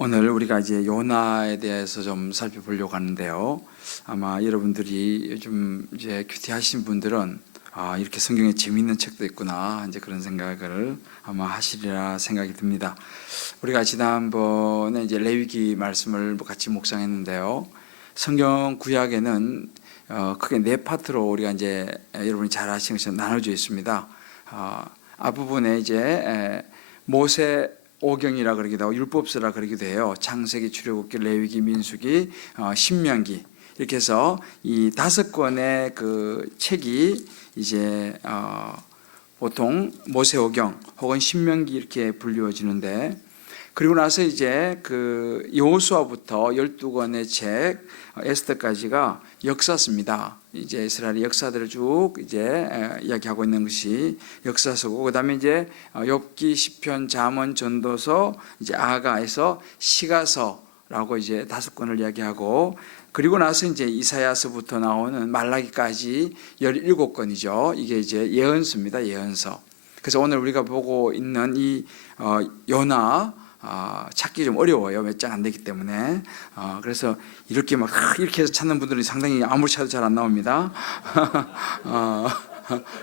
오늘 우리가 이제 요나에 대해서 좀 살펴보려고 하는데요. 아마 여러분들이 요즘 이제 큐티하신 분들은 이렇게 성경에 재미있는 책도 있구나 이제 그런 생각을 아마 하시리라 생각이 듭니다. 우리가 지난번에 이제 레위기 말씀을 같이 묵상했는데요. 성경 구약에는 크게 네 파트로 우리가 이제 여러분이 잘 아시는 것처럼 나눠져 있습니다. 앞부분에 이제 모세 오경이라 그러기도 하고 율법서라 그러기도 해요. 창세기, 출애굽기, 레위기, 민수기, 신명기 이렇게 해서 이 5권의 그 책이 이제 보통 모세오경 혹은 신명기 이렇게 불리워지는데, 그리고 나서 이제 그 여호수아부터 12권의 책 에스더까지가 역사서입니다. 이제 이스라엘의 역사들을 쭉 이제 이야기하고 있는 것이 역사서고, 그다음에 이제 욥기, 시편, 잠언, 전도서, 이제 아가에서 시가서라고 이제 5권을 이야기하고, 그리고 나서 이제 이사야서부터 나오는 말라기까지 17권이죠. 이게 이제 예언서입니다. 예언서. 그래서 오늘 우리가 보고 있는 이 요나 찾기 좀 어려워요. 몇 장 안 되기 때문에. 그래서 이렇게 막 이렇게 해서 찾는 분들이 상당히 아무리 찾아도 잘 안 나옵니다.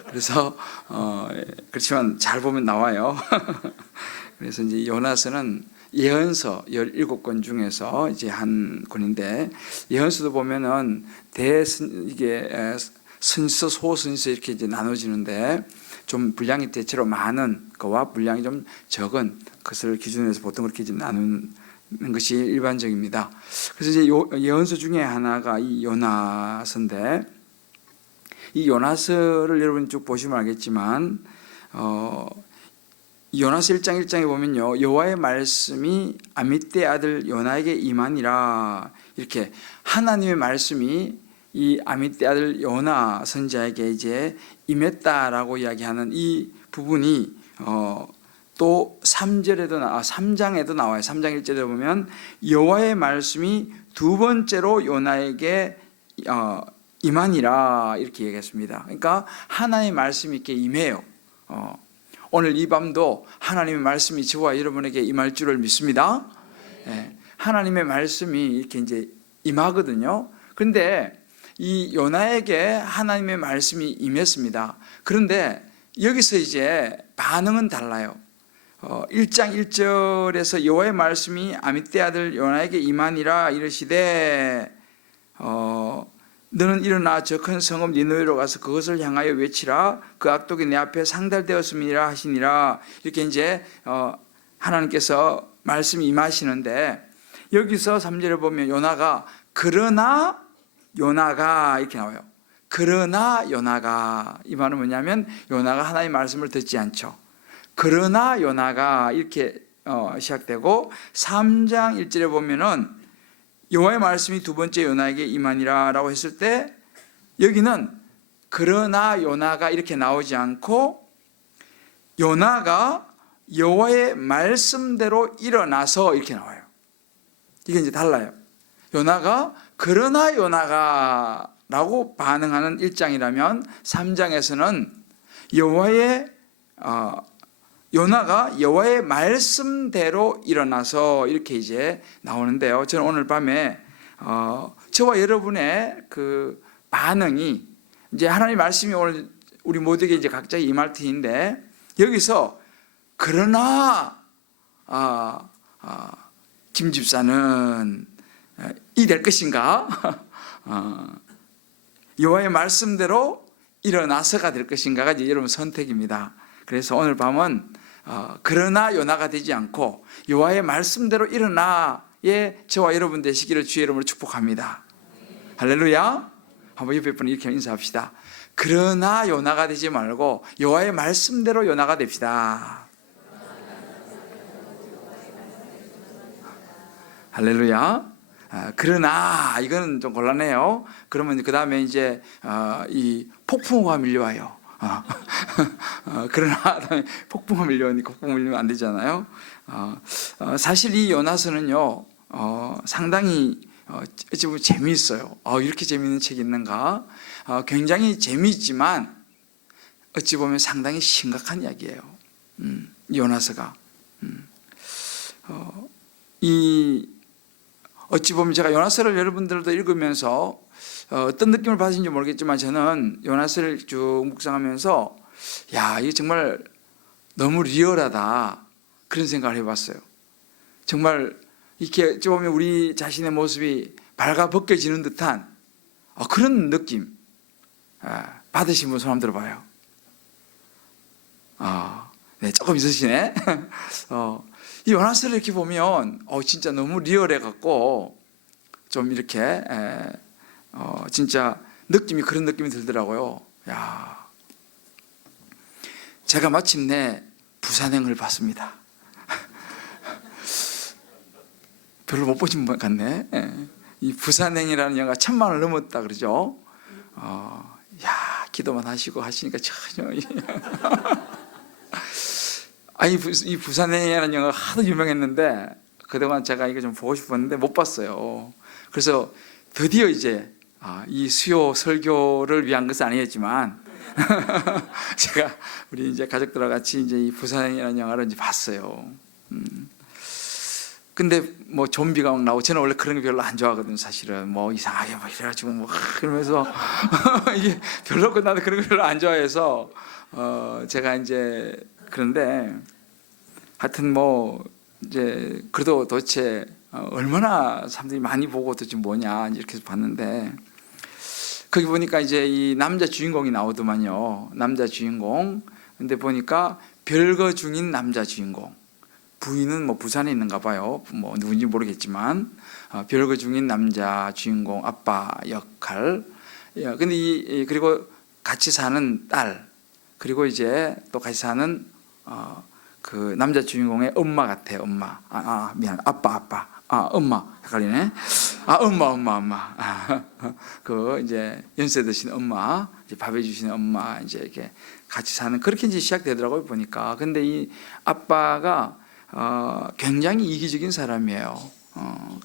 그래서 그렇지만 잘 보면 나와요. 그래서 이제 요나서는 예언서 17권 중에서 이제 한 권인데, 예언서도 보면은 이게 선서, 소선서 이렇게 이제 나눠지는데, 좀 분량이 대체로 많은 거와 분량이 좀 적은 것을 기준으로 해서 보통 그렇게 이제 나누는 것이 일반적입니다. 그래서 이제 예언서 중에 하나가 이 요나서인데, 이 요나서를 여러분 쭉 보시면 알겠지만 요나서 1장 1장에 보면요, 여호와의 말씀이 아미떼 아들 요나에게 임하니라, 이렇게 하나님의 말씀이 이 아미떼 아들 요나 선지자에게 이제 임했다라고 이야기하는 이 부분이 또 3장에도 나와요. 3장 1절에 보면 여호와의 말씀이 두 번째로 요나에게 임하니라 이렇게 얘기했습니다. 그러니까 하나님의 말씀이 이렇게 임해요. 오늘 이 밤도 하나님의 말씀이 저와 여러분에게 임할 줄을 믿습니다. 네, 하나님의 말씀이 이렇게 이제 임하거든요. 그런데 이 요나에게 하나님의 말씀이 임했습니다. 그런데 여기서 이제 반응은 달라요. 1장 1절에서 여호와의 말씀이 아미떼 아들 요나에게 임하니라 이르시되 너는 일어나 저 큰 성읍 니느웨로 가서 그것을 향하여 외치라. 그 악독이 내 앞에 상달되었음이라 하시니라. 이렇게 이제 하나님께서 말씀이 임하시는데, 여기서 3절에 보면 요나가 그러나 요나가 이렇게 나와요. 그러나 요나가, 이 말은 뭐냐면 요나가 하나님의 말씀을 듣지 않죠. 그러나 요나가 이렇게 시작되고, 3장 1절에 보면은 여호와의 말씀이 두 번째 요나에게 임하니라 라고 했을 때, 여기는 그러나 요나가 이렇게 나오지 않고 요나가 여호와의 말씀대로 일어나서 이렇게 나와요. 이게 이제 달라요. 요나가 그러나 요나가 라고 반응하는 1장이라면 3장에서는 요나가 여호와의 말씀대로 일어나서 이렇게 이제 나오는데요. 저는 오늘 밤에 저와 여러분의 그 반응이 이제 하나님의 말씀이 오늘 우리 모두에게 이제 각자 임할 터인데, 여기서 그러나 김 집사는 이 될 것인가? 여호와의 말씀대로 일어나서가 될 것인가가 이제 여러분 선택입니다. 그래서 오늘 밤은 그러나 요나가 되지 않고 여호와의 말씀대로 일어나의 저와 여러분 되시기를 주의 이름으로 축복합니다. 할렐루야. 한번 옆에 분 이렇게 인사합시다. 그러나 요나가 되지 말고 여호와의 말씀대로 요나가 됩시다. 할렐루야. 그러나 이거는 좀 곤란해요. 그러면 그 다음에 이제 이 폭풍우가 밀려와요. 그러나 폭풍우가 밀려오니까 폭풍우 밀리면 안 되잖아요. 사실 이 요나서는요 상당히 어찌 보면 재미있어요. 이렇게 재미있는 책이 있는가. 굉장히 재미있지만 어찌 보면 상당히 심각한 이야기예요. 요나서가 이 어찌 보면 제가 요나스를 여러분들도 읽으면서 어떤 느낌을 받으신지 모르겠지만 저는 요나스를 쭉 묵상하면서 야, 이게 정말 너무 리얼하다 그런 생각을 해봤어요. 정말 이렇게 어찌 보면 우리 자신의 모습이 발가 벗겨지는 듯한 그런 느낌 받으신 분 손 한번 들어봐요. 네, 조금 있으시네. 이 요나스를 이렇게 보면 진짜 너무 리얼해 갖고 좀 이렇게 진짜 느낌이 그런 느낌이 들더라고요. 야, 제가 마침내 부산행을 봤습니다. 별로 못 보신 분 같네. 이 부산행이라는 영화가 1000만을 넘었다 그러죠. 야, 기도만 하시고 하시니까 전혀 이 부산행이라는 영화가 하도 유명했는데 그동안 제가 이거 좀 보고 싶었는데 못 봤어요. 그래서 드디어 이제 이 수요 설교를 위한 것은 아니었지만 제가 우리 이제 가족들과 같이 이제 이 부산행이라는 영화를 이제 봤어요. 근데 뭐 좀비가 막 나오고 저는 원래 그런 거 별로 안 좋아하거든요. 사실은 뭐 이상하게 막 이래가지고 뭐 그러면서 이게 별로 나도 그런 거 별로 안 좋아해서 제가 이제 그런데 하여튼 뭐 이제 그래도 도대체 얼마나 사람들이 많이 보고 도대체 뭐냐 이렇게 봤는데 거기 보니까 이제 이 남자 주인공이 나오더만요. 남자 주인공. 근데 보니까 별거 중인 남자 주인공. 부인은 뭐 부산에 있는가 봐요. 뭐 누군지 모르겠지만 별거 중인 남자 주인공 아빠 역할. 근데 그리고 같이 사는 딸. 그리고 이제 또 같이 사는 그 남자 주인공의 엄마 같아요. 엄마. 미안. 아빠. 엄마. 헷갈리네. 엄마. 그 이제 연세 드신 엄마, 이제 밥 해주시는 엄마, 이제 이렇게 같이 사는 그렇게 이제 시작되더라고요 보니까. 근데 이 아빠가 굉장히 이기적인 사람이에요.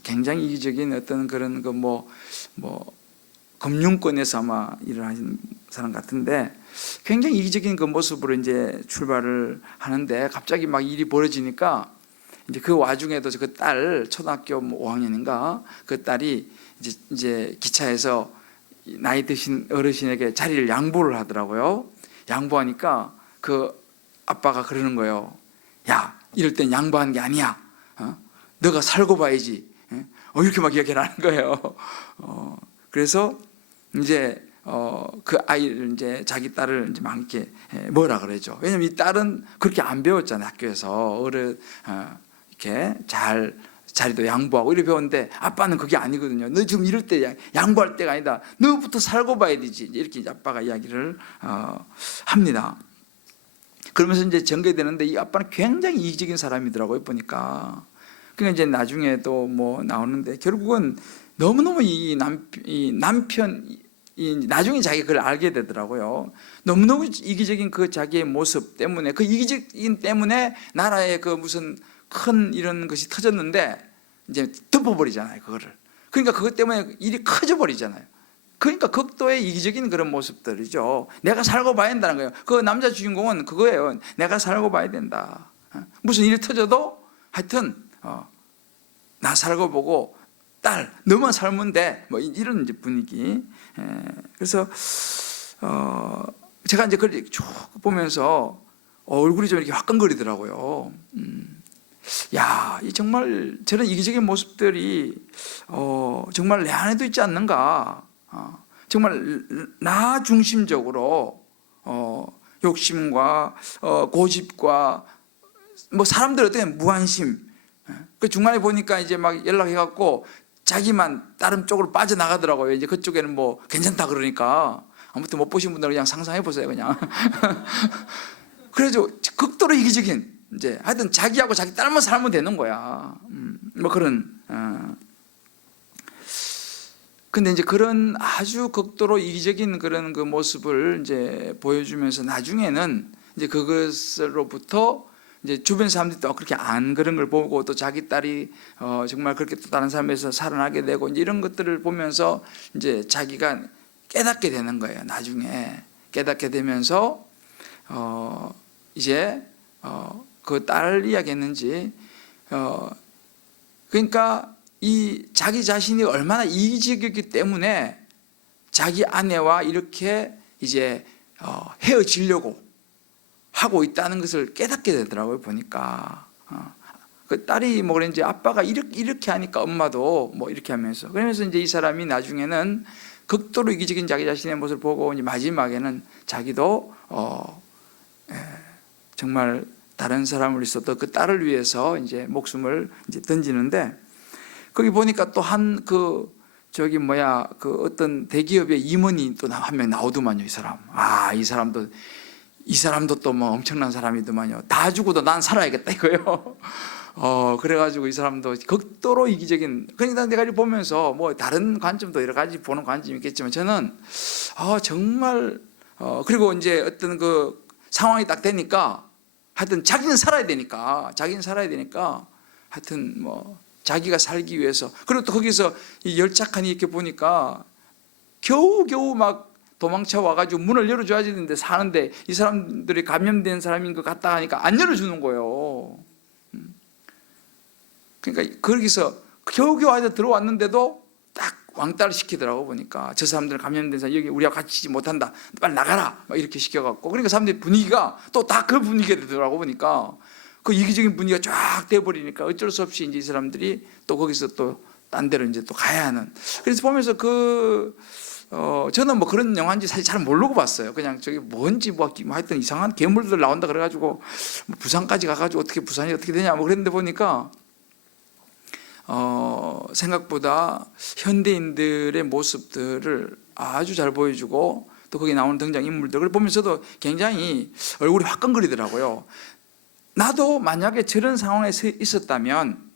굉장히 이기적인 어떤 그런 그 뭐 금융권에서 아마 일을 하시는 사람 같은데 굉장히 이기적인 그 모습으로 이제 출발을 하는데 갑자기 막 일이 벌어지니까 이제 그 와중에도 그 딸 초등학교 5학년인가 그 딸이 이제 기차에서 나이 드신 어르신에게 자리를 양보를 하더라고요. 양보하니까 그 아빠가 그러는 거예요. 야, 이럴 땐 양보하는 게 아니야. 너가 살고 봐야지. 이렇게 막 이야기를 하는 거예요. 그래서 이제 그 아이를 이제 자기 딸을 이제 막 이렇게 뭐라 그러죠. 왜냐면 이 딸은 그렇게 안 배웠잖아요. 학교에서 이렇게 잘 자리도 양보하고 이렇게 배웠는데 아빠는 그게 아니거든요. 너 지금 이럴 때 양보할 때가 아니다. 너부터 살고 봐야 되지. 이렇게 아빠가 이야기를 합니다. 그러면서 이제 전개되는데 이 아빠는 굉장히 이기적인 사람이더라고요 보니까. 그러니까 이제 나중에 또 뭐 나오는데 결국은 너무너무 이 남편이 나중에 자기가 그걸 알게 되더라고요. 너무너무 이기적인 그 자기의 모습 때문에 그 이기적인 때문에 나라에 그 무슨 큰 이런 것이 터졌는데 이제 덮어버리잖아요 그거를. 그러니까 그것 때문에 일이 커져 버리잖아요. 그러니까 극도의 이기적인 그런 모습들이죠. 내가 살고 봐야 된다는 거예요. 그 남자 주인공은 그거예요. 내가 살고 봐야 된다. 무슨 일이 터져도 하여튼 나 살고 보고 딸 너만 살면 돼. 뭐 이런 이제 분위기. 그래서 제가 이제 그걸 쭉 보면서 얼굴이 좀 이렇게 화끈거리더라고요. 야, 이 정말 저런 이기적인 모습들이 정말 내 안에도 있지 않는가. 정말 나 중심적으로 욕심과 고집과 뭐 사람들 어떻게 무관심. 그 중간에 보니까 이제 막 연락해갖고 자기만 다른 쪽으로 빠져나가더라고요. 이제 그쪽에는 뭐 괜찮다 그러니까. 아무튼 못 보신 분들은 그냥 상상해 보세요, 그냥. 그래서 극도로 이기적인 이제 하여튼 자기하고 자기 딸만 살면 되는 거야. 뭐 그런. 근데 이제 그런 아주 극도로 이기적인 그런 그 모습을 이제 보여주면서 나중에는 이제 그것으로부터 이제 주변 사람들이 또 그렇게 안 그런 걸 보고 또 자기 딸이 정말 그렇게 또 다른 삶에서 살아나게 되고 이제 이런 것들을 보면서 이제 자기가 깨닫게 되는 거예요. 나중에 깨닫게 되면서 이제 그 딸 이야기했는지 그러니까 이 자기 자신이 얼마나 이기적이기 때문에 자기 아내와 이렇게 이제 헤어지려고 하고 있다는 것을 깨닫게 되더라고요. 보니까 그 딸이 뭐 그런지 아빠가 이렇게 하니까 엄마도 뭐 이렇게 하면서, 그러면서 이제 이 사람이 나중에는 극도로 이기적인 자기 자신의 모습을 보고 이제 마지막에는 자기도 정말 다른 사람을 있어도 그 딸을 위해서 이제 목숨을 이제 던지는데, 거기 보니까 또 그 어떤 대기업의 임원이 또 한 명 나오더만요. 이 사람. 이 사람도 또 뭐 엄청난 사람이더만요. 다 죽어도 난 살아야겠다 이거예요. 그래가지고 이 사람도 극도로 이기적인, 그러니까 내가 보면서 뭐 다른 관점도 여러 가지 보는 관점이 있겠지만, 저는 정말 그리고 이제 어떤 그 상황이 딱 되니까 하여튼 자기는 살아야 되니까 하여튼 뭐 자기가 살기 위해서, 그리고 또 거기서 이 열착하니 이렇게 보니까 겨우겨우 막 도망쳐 와가지고 문을 열어줘야 되는데 사는데, 이 사람들이 감염된 사람인 것 같다 하니까 안 열어주는 거예요. 그러니까 거기서 겨우겨우 아이들 들어왔는데도 딱 왕따를 시키더라고. 보니까 저 사람들은 감염된 사람 여기 우리하고 같이 있지 못한다, 빨리 나가라 막 이렇게 시켜갖고, 그러니까 사람들이 분위기가 또 다 그 분위기가 되더라고. 보니까 그 이기적인 분위기가 쫙 돼버리니까 어쩔 수 없이 이제 이 사람들이 또 거기서 또 딴 데로 이제 또 가야 하는. 그래서 보면서 저는 뭐 그런 영화인지 사실 잘 모르고 봤어요. 그냥 저기 뭔지 뭐 하여튼 이상한 괴물들 나온다 그래가지고 뭐 부산까지 가가지고 부산이 어떻게 되냐 뭐 그랬는데, 보니까 생각보다 현대인들의 모습들을 아주 잘 보여주고, 또 거기 나오는 등장인물들을 보면서도 굉장히 얼굴이 화끈거리더라고요. 나도 만약에 저런 상황에 있었다면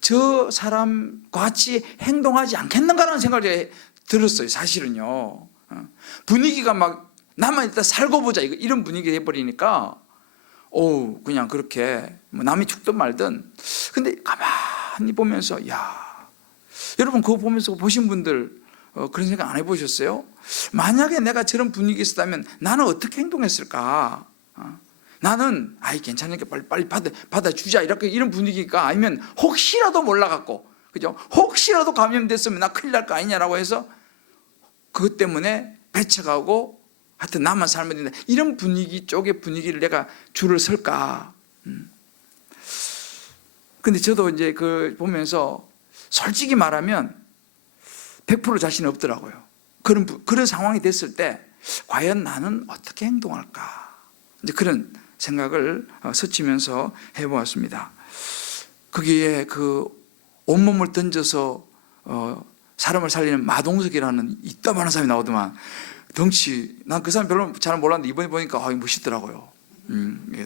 저 사람 같이 행동하지 않겠는가라는 생각이 들었어요. 사실은요. 분위기가 막 나만 일단 살고 보자 이런 분위기가 돼버리니까 그냥 그렇게 뭐 남이 죽든 말든. 근데 가만히 보면서 여러분 그거 보면서 보신 분들 그런 생각 안 해보셨어요? 만약에 내가 저런 분위기에 있었다면 나는 어떻게 행동했을까? 나는 괜찮으니까 빨리 받아주자 이런 분위기가, 아니면 혹시라도 몰라갖고, 그죠? 혹시라도 감염됐으면 나 큰일 날 거 아니냐라고 해서 그것 때문에 배쳐가고 하여튼 나만 살면 된다 이런 분위기 쪽의 분위기를 내가 줄을 설까? 근데 저도 이제 그 보면서 솔직히 말하면 100% 자신 없더라고요. 그런 상황이 됐을 때 과연 나는 어떻게 행동할까? 이제 그런 생각을 스치면서 해보았습니다. 거기에 그 온몸을 던져서 사람을 살리는 마동석이라는 이따만한 사람이 나오더만, 덩치, 난 그 사람 별로 잘 몰랐는데 이번에 보니까 멋있더라고요.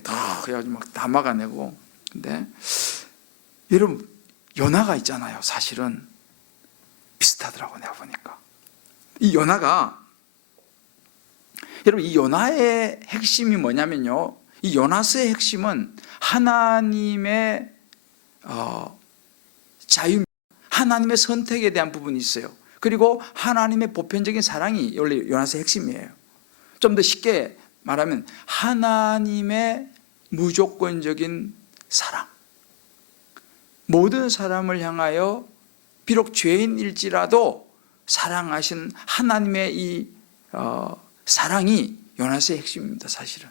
다 그래가지고 막 다 막아내고. 근데 여러분 연하가 있잖아요. 사실은 비슷하더라고. 내가 보니까 이 연하가, 여러분 이 연하의 핵심이 뭐냐면요, 이 요나스의 핵심은 하나님의 자유, 하나님의 선택에 대한 부분이 있어요. 그리고 하나님의 보편적인 사랑이 원래 요나스의 핵심이에요. 좀 더 쉽게 말하면 하나님의 무조건적인 사랑, 모든 사람을 향하여 비록 죄인일지라도 사랑하신 하나님의 이 사랑이 요나스의 핵심입니다. 사실은.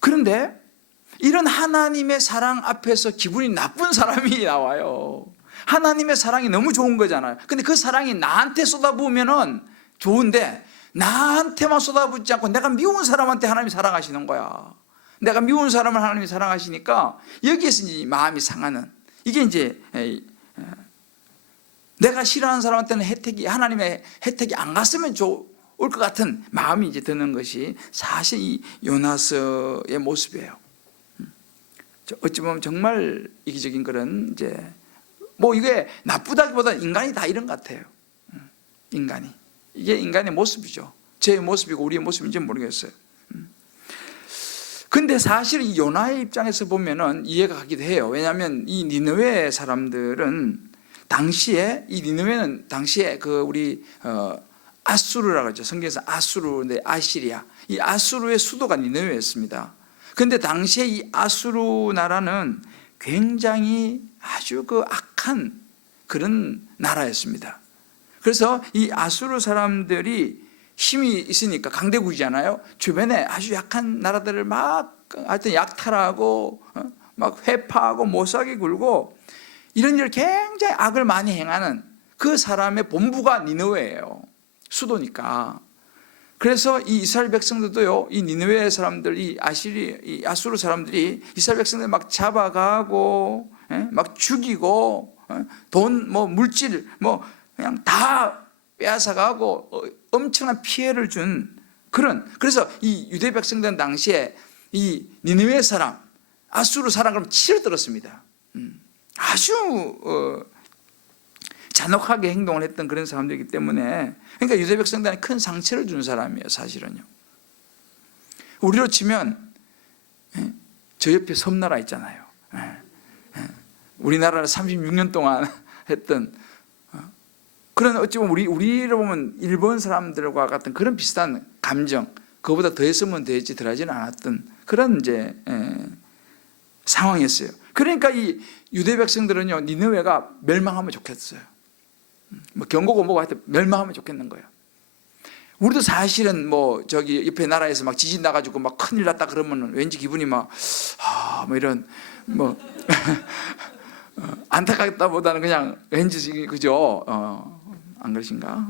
그런데 이런 하나님의 사랑 앞에서 기분이 나쁜 사람이 나와요. 하나님의 사랑이 너무 좋은 거잖아요. 근데 그 사랑이 나한테 쏟아부으면은 좋은데, 나한테만 쏟아붓지 않고 내가 미운 사람한테 하나님이 사랑하시는 거야. 내가 미운 사람을 하나님이 사랑하시니까 여기에서 이제 마음이 상하는, 이게 이제 내가 싫어하는 사람한테는 하나님의 혜택이 안 갔으면 좋을 것 같은 마음이 이제 드는 것이 사실 이 요나스의 모습이에요. 어찌 보면 정말 이기적인 그런, 이제 뭐 이게 나쁘다기보다 인간이 다 이런 것 같아요. 인간이, 이게 인간의 모습이죠. 제 모습이고 우리의 모습인지 모르겠어요. 근데 사실 이 요나의 입장에서 보면은 이해가 가기도 해요. 왜냐하면 이 니느웨 사람들은 당시에, 이 니느웨는 당시에 그 우리 아수르라고 하죠. 성경에서 아수르인데 아시리아, 이 아수르의 수도가 니느웨였습니다. 근데 당시에 이 아수르 나라는 굉장히 아주 그 악한 그런 나라였습니다. 그래서 이 아수르 사람들이 힘이 있으니까 강대국이잖아요. 주변에 아주 약한 나라들을 막 하여튼 약탈하고 막 회파하고 못살게 굴고 이런 일을 굉장히 악을 많이 행하는 그 사람의 본부가 니느웨예요. 수도니까. 그래서 이 이스라엘 백성들도요, 이 니느웨 사람들, 이 아수르 사람들이 이스라엘 백성들 막 잡아가고, 막 죽이고, 돈, 뭐 물질, 뭐 그냥 다 빼앗아가고 엄청난 피해를 준 그런. 그래서 이 유대 백성들 당시에 이 니느웨 사람, 아수르 사람 그럼 치를 들었습니다. 아주 잔혹하게 행동을 했던 그런 사람들이기 때문에, 그러니까 유대 백성들한테 큰 상처를 준 사람이에요, 사실은요. 우리로 치면 저 옆에 섬나라 있잖아요. 우리나라를 36년 동안 했던 그런, 어찌 보면 우리로 보면 일본 사람들과 같은 그런 비슷한 감정, 그거보다 더 했으면 되지 덜하지는 않았던 그런 이제 상황이었어요. 그러니까 이 유대 백성들은요, 니느웨가 멸망하면 좋겠어요. 뭐 경고고 뭐고 하여튼 멸망하면 좋겠는 거예요. 우리도 사실은 뭐 저기 옆에 나라에서 막 지진 나가지고 막 큰일 났다 그러면 왠지 기분이 막 뭐 이런 뭐 안타깝다보다는 그냥 왠지 그죠? 안 그러신가?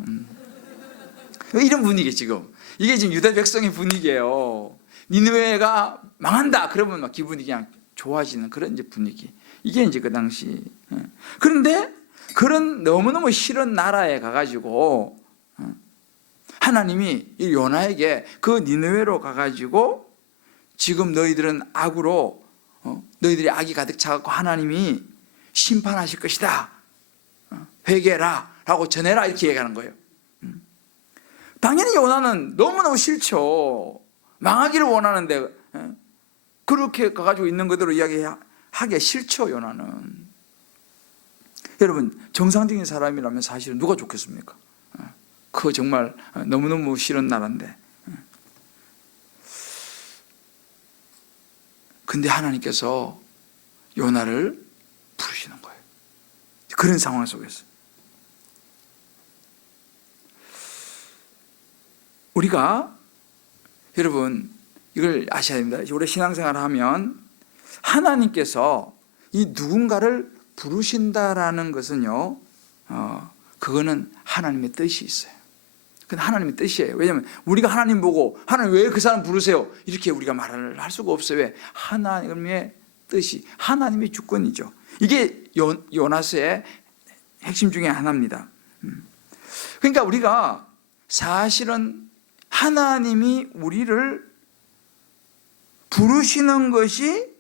이런 분위기 지금. 이게 지금 유대 백성의 분위기예요. 니느웨가 망한다 그러면 막 기분이 그냥 좋아지는 그런 이제 분위기. 이게 이제 그 당시. 그런데 그런 너무너무 싫은 나라에 가가지고 하나님이 이 요나에게 그 니느웨로 가가지고 지금 너희들은 악으로 너희들이 악이 가득 차갖고 하나님이 심판하실 것이다. 회개해라 라고 전해라 이렇게 얘기하는 거예요. 당연히 요나는 너무너무 싫죠. 망하기를 원하는데 그렇게 가가지고 있는 그대로 이야기하기 싫죠, 요나는. 여러분, 정상적인 사람이라면 사실은 누가 좋겠습니까? 그거 정말 너무너무 싫은 나라인데. 근데 하나님께서 요나를 부르시는 거예요. 그런 상황 속에서. 우리가, 여러분, 이걸 아셔야 됩니다. 우리 신앙생활을 하면 하나님께서 이 누군가를 부르신다라는 것은요, 그거는 하나님의 뜻이 있어요. 그건 하나님의 뜻이에요. 왜냐하면 우리가 하나님 보고 하나님 왜 그 사람 부르세요? 이렇게 우리가 말을 할 수가 없어요. 왜? 하나님의 뜻이, 하나님의 주권이죠. 이게 요나서의 핵심 중에 하나입니다. 그러니까 우리가 사실은 하나님이 우리를 부르시는 것이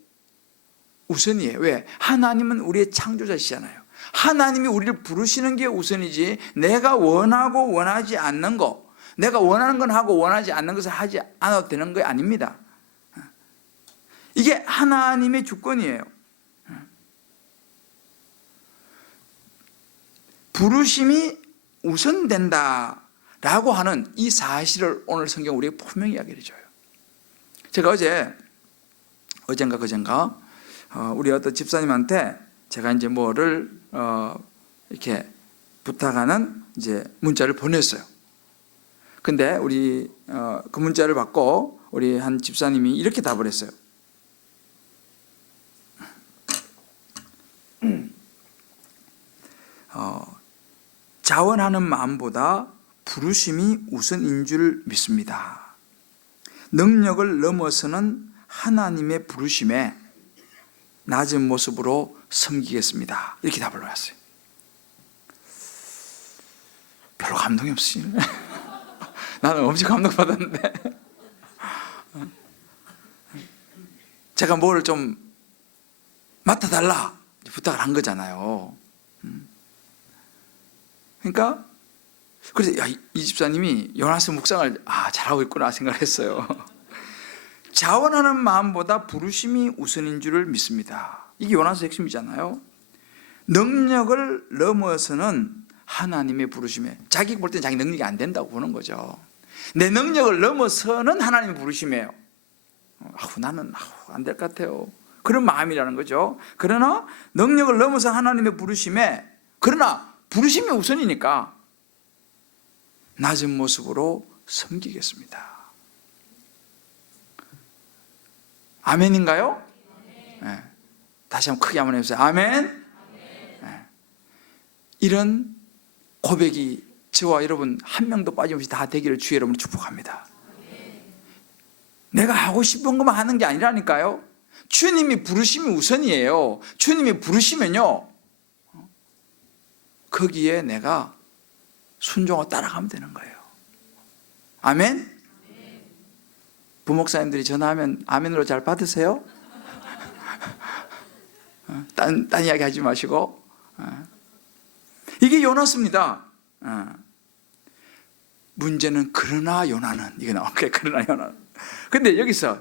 우선이에요. 왜? 하나님은 우리의 창조자시잖아요. 하나님이 우리를 부르시는 게 우선이지, 내가 원하고 원하지 않는 거, 내가 원하는 건 하고 원하지 않는 것을 하지 않아도 되는 거 아닙니다. 이게 하나님의 주권이에요. 부르심이 우선된다라고 하는 이 사실을 오늘 성경 우리에게 분명히 이야기를 해줘요. 제가 어젠가 그젠가 우리 어떤 집사님한테 제가 이제 뭐를 이렇게 부탁하는 이제 문자를 보냈어요. 근데 우리 그 문자를 받고 우리 한 집사님이 이렇게 답을 했어요. 자원하는 마음보다 부르심이 우선인 줄 믿습니다. 능력을 넘어서는 하나님의 부르심에 낮은 모습으로 섬기겠습니다. 이렇게 답을 받았어요. 별로 감동이 없으시네. 나는 엄청 감동받았는데. 제가 뭘 좀 맡아달라 부탁을 한 거잖아요. 그러니까 그래서 이 집사님이 요나서 묵상을 잘하고 있구나 생각했어요. 자원하는 마음보다 부르심이 우선인 줄을 믿습니다. 이게 요나서 핵심이잖아요. 능력을 넘어서는 하나님의 부르심에, 자기 볼 때는 자기 능력이 안 된다고 보는 거죠. 내 능력을 넘어서는 하나님의 부르심이에요. 나는 안 될 것 같아요. 그런 마음이라는 거죠. 그러나 능력을 넘어서 하나님의 부르심에, 그러나 부르심이 우선이니까 낮은 모습으로 섬기겠습니다. 아멘인가요? 네. 다시 한번 크게 한번 해보세요. 아멘. 네. 이런 고백이 저와 여러분 한 명도 빠짐없이 다 되기를 주의 이름으로 축복합니다. 내가 하고 싶은 것만 하는 게 아니라니까요. 주님이 부르심이 우선이에요. 주님이 부르시면요, 거기에 내가 순종하고 따라가면 되는 거예요. 아멘? 부목사님들이 전화하면 아멘으로 잘 받으세요? 딴 이야기 하지 마시고. 이게 요나스입니다. 문제는 그러나 요나는, 이게 나와요. 그러나 요나는. 근데 여기서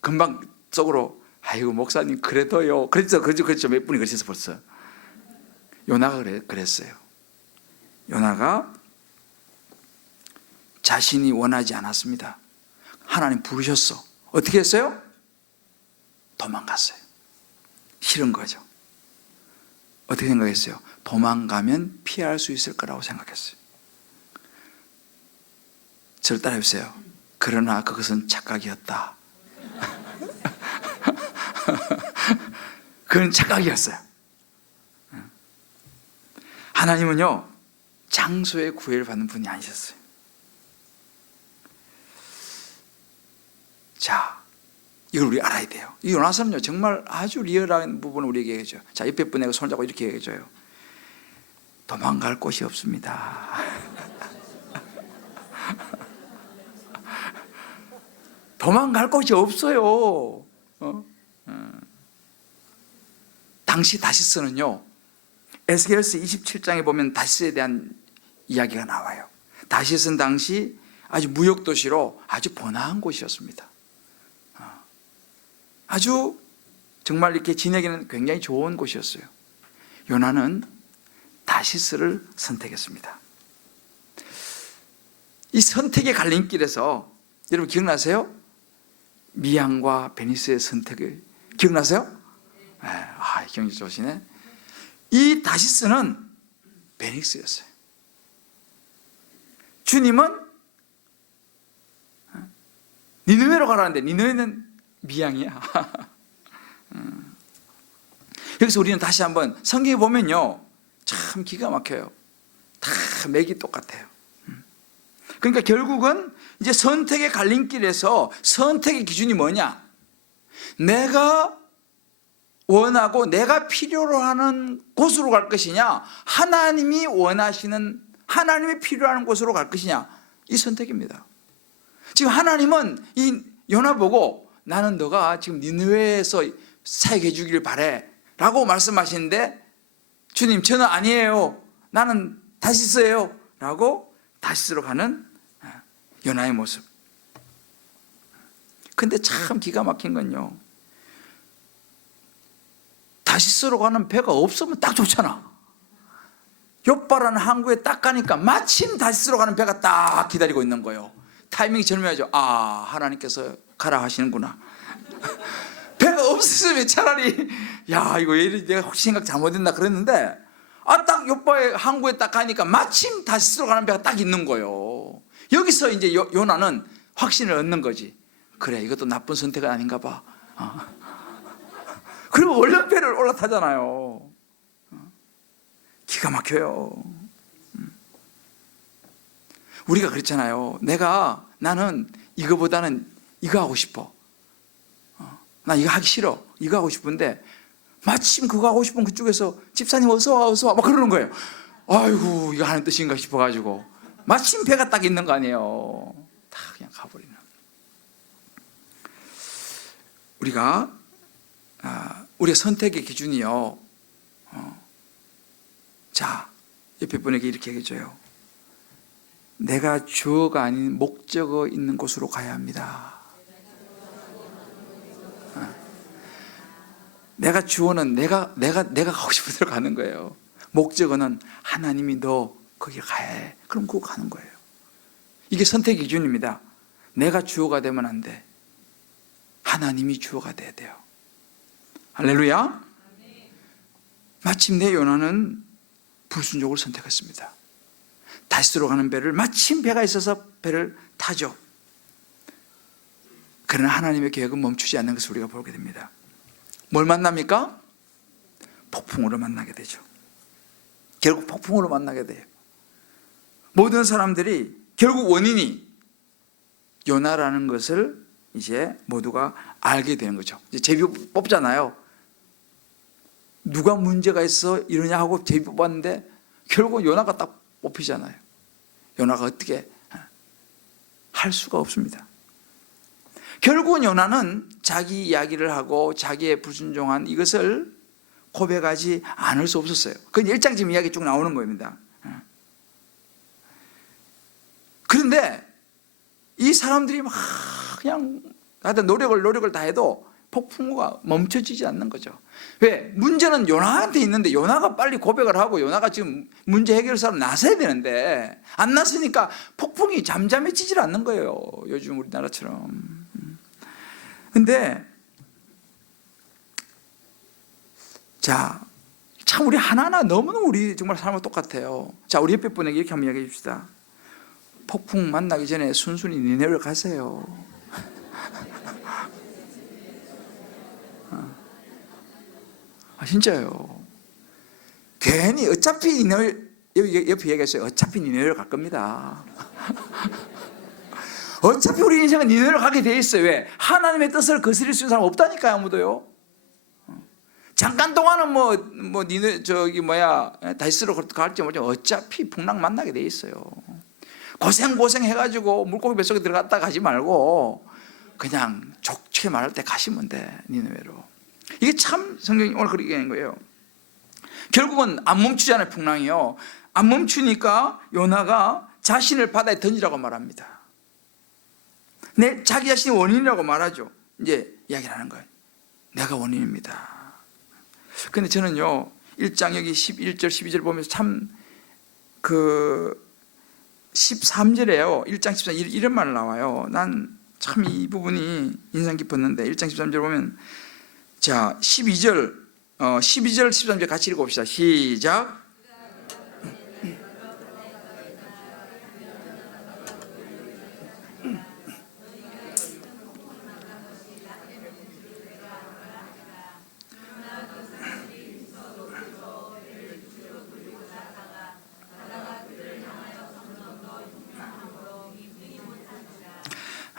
금방 속으로, 아이고 목사님 그래도요, 그렇죠 몇 분이 그러셔서 벌써 요나가 그랬어요. 요나가 자신이 원하지 않았습니다. 하나님 부르셨어. 어떻게 했어요? 도망갔어요. 싫은 거죠. 어떻게 생각했어요? 도망가면 피할 수 있을 거라고 생각했어요. 저를 따라해보세요. 그러나 그것은 착각이었다. 그건 착각이었어요. 하나님은요, 장소의 구애를 받는 분이 아니셨어요. 자, 이걸 우리 알아야 돼요. 이 요나서는요, 정말 아주 리얼한 부분을 우리에게 얘기해줘요. 자, 옆에 분에게 손을 잡고 이렇게 얘기해줘요. 도망갈 곳이 없습니다. 도망갈 곳이 없어요. 당시 다시스는요, 에스겔서 27장에 보면 다시스에 대한 이야기가 나와요. 다시스는 당시 아주 무역도시로 아주 번화한 곳이었습니다. 아주 정말 이렇게 지내기는 굉장히 좋은 곳이었어요. 요나는 다시스를 선택했습니다. 이 선택의 갈림길에서 여러분 기억나세요? 미양과 베니스의 선택을 기억나세요? 기억이 좋으시네. 이 다시스는 베니스였어요. 주님은 니느웨로 가라는데 니느웨는 미양이야. 여기서 우리는 다시 한번 성경에 보면요, 참 기가 막혀요. 다 맥이 똑같아요. 그러니까 결국은 이제 선택의 갈림길에서 선택의 기준이 뭐냐? 내가 원하고 내가 필요로 하는 곳으로 갈 것이냐, 하나님이 원하시는, 하나님이 필요한 곳으로 갈 것이냐, 이 선택입니다. 지금 하나님은 이 요나 보고 나는 너가 지금 니느웨에서 사역해 주길 바래 라고 말씀하시는데, 주님 저는 아니에요, 나는 다시스예요 라고 다시스로 가는 요나의 모습. 근데 참 기가 막힌 건요, 다시스로 가는 배가 없으면 딱 좋잖아. 욥바라는 항구에 딱 가니까 마침 다시스로 가는 배가 딱 기다리고 있는 거예요. 타이밍이 절묘하죠. 아, 하나님께서 가라 하시는구나. 배가 없으면 차라리 야 이거 왜 이리 내가 혹시 생각 잘못했나 그랬는데, 딱 욥바의 항구에 딱 가니까 마침 다시스로 가는 배가 딱 있는 거예요. 여기서 이제 요나는 확신을 얻는 거지. 그래, 이것도 나쁜 선택은 아닌가 봐. 그리고 얼른배를 올라타잖아요. 기가 막혀요. 우리가 그렇잖아요. 나는 이거보다는 이거 하고 싶어. 나 이거 하기 싫어. 이거 하고 싶은데 마침 그거 하고 싶은 그쪽에서 집사님 어서 와 어서 와 막 그러는 거예요. 아이고 이거 하는 뜻인가 싶어가지고 마침 배가 딱 있는 거 아니에요. 다 그냥 가버리는. 우리가 우리의 선택의 기준이요. 자, 옆에 분에게 이렇게 얘기해줘요. 내가 주어가 아닌 목적어 있는 곳으로 가야 합니다. 내가 주어는 내가 가고 싶은 데로 가는 거예요. 목적어는 하나님이 너 거기 가야 해. 그럼 그거 가는 거예요. 이게 선택의 기준입니다. 내가 주어가 되면 안 돼. 하나님이 주어가 돼야 돼요. 할렐루야. 마침내 요나는 불순종을 선택했습니다. 다시스로 가는 배를, 마침 배가 있어서 배를 타죠. 그러나 하나님의 계획은 멈추지 않는 것을 우리가 보게 됩니다. 뭘 만납니까? 폭풍으로 만나게 되죠. 결국 폭풍으로 만나게 돼요. 모든 사람들이 결국 원인이 요나라는 것을 이제 모두가 알게 되는 거죠. 이제 제비 뽑잖아요. 누가 문제가 있어 이러냐 하고 제비 뽑았는데 결국 요나가 딱 뽑히잖아요. 요나가 어떻게 할 수가 없습니다. 결국은 요나는 자기 이야기를 하고 자기의 불순종한 이것을 고백하지 않을 수 없었어요. 그건 1장 지금 이야기 쭉 나오는 겁니다. 그런데 이 사람들이 막 그냥 하여튼 노력을 다 해도 폭풍우가 멈춰지지 않는 거죠. 왜? 문제는 요나한테 있는데 요나가 빨리 고백을 하고 요나가 지금 문제 해결사로 나서야 되는데 안 나서니까 폭풍이 잠잠해지질 않는 거예요. 요즘 우리나라처럼. 근데 자, 참 우리 하나하나 너무너무 우리 정말 삶은 똑같아요. 자, 우리 옆에 분에게 이렇게 한번 이야기해 줍시다. 폭풍 만나기 전에 순순히 니네를 가세요. 진짜요. 괜히 어차피 니네 옆에 얘기했어요. 어차피 니네를 갈 겁니다. 어차피 우리 인생은 니네를 가게 돼 있어요. 왜? 하나님의 뜻을 거스릴 수 있는 사람 없다니까요, 아무도요. 잠깐 동안은 니네 다시스로 갈지 모르지 어차피 풍랑 만나게 돼 있어요. 고생 해가지고 물고기 뱃속에 들어갔다 가지 말고 그냥 좋게 말할 때 가시면 돼, 니네외로. 이게 참 성경이 오늘 그렇게 하는 거예요. 결국은 안 멈추잖아요, 풍랑이요. 안 멈추니까 요나가 자신을 바다에 던지라고 말합니다. 자기 자신이 원인이라고 말하죠. 이제 이야기를 하는 거예요. 내가 원인입니다. 근데 저는요 1장 여기 11절 12절 보면서 참 13절에요 1장 13절 이런 말 나와요. 난 참 이 부분이 인상 깊었는데 1장 13절 보면 자 12절 13절 같이 읽어봅시다. 시작.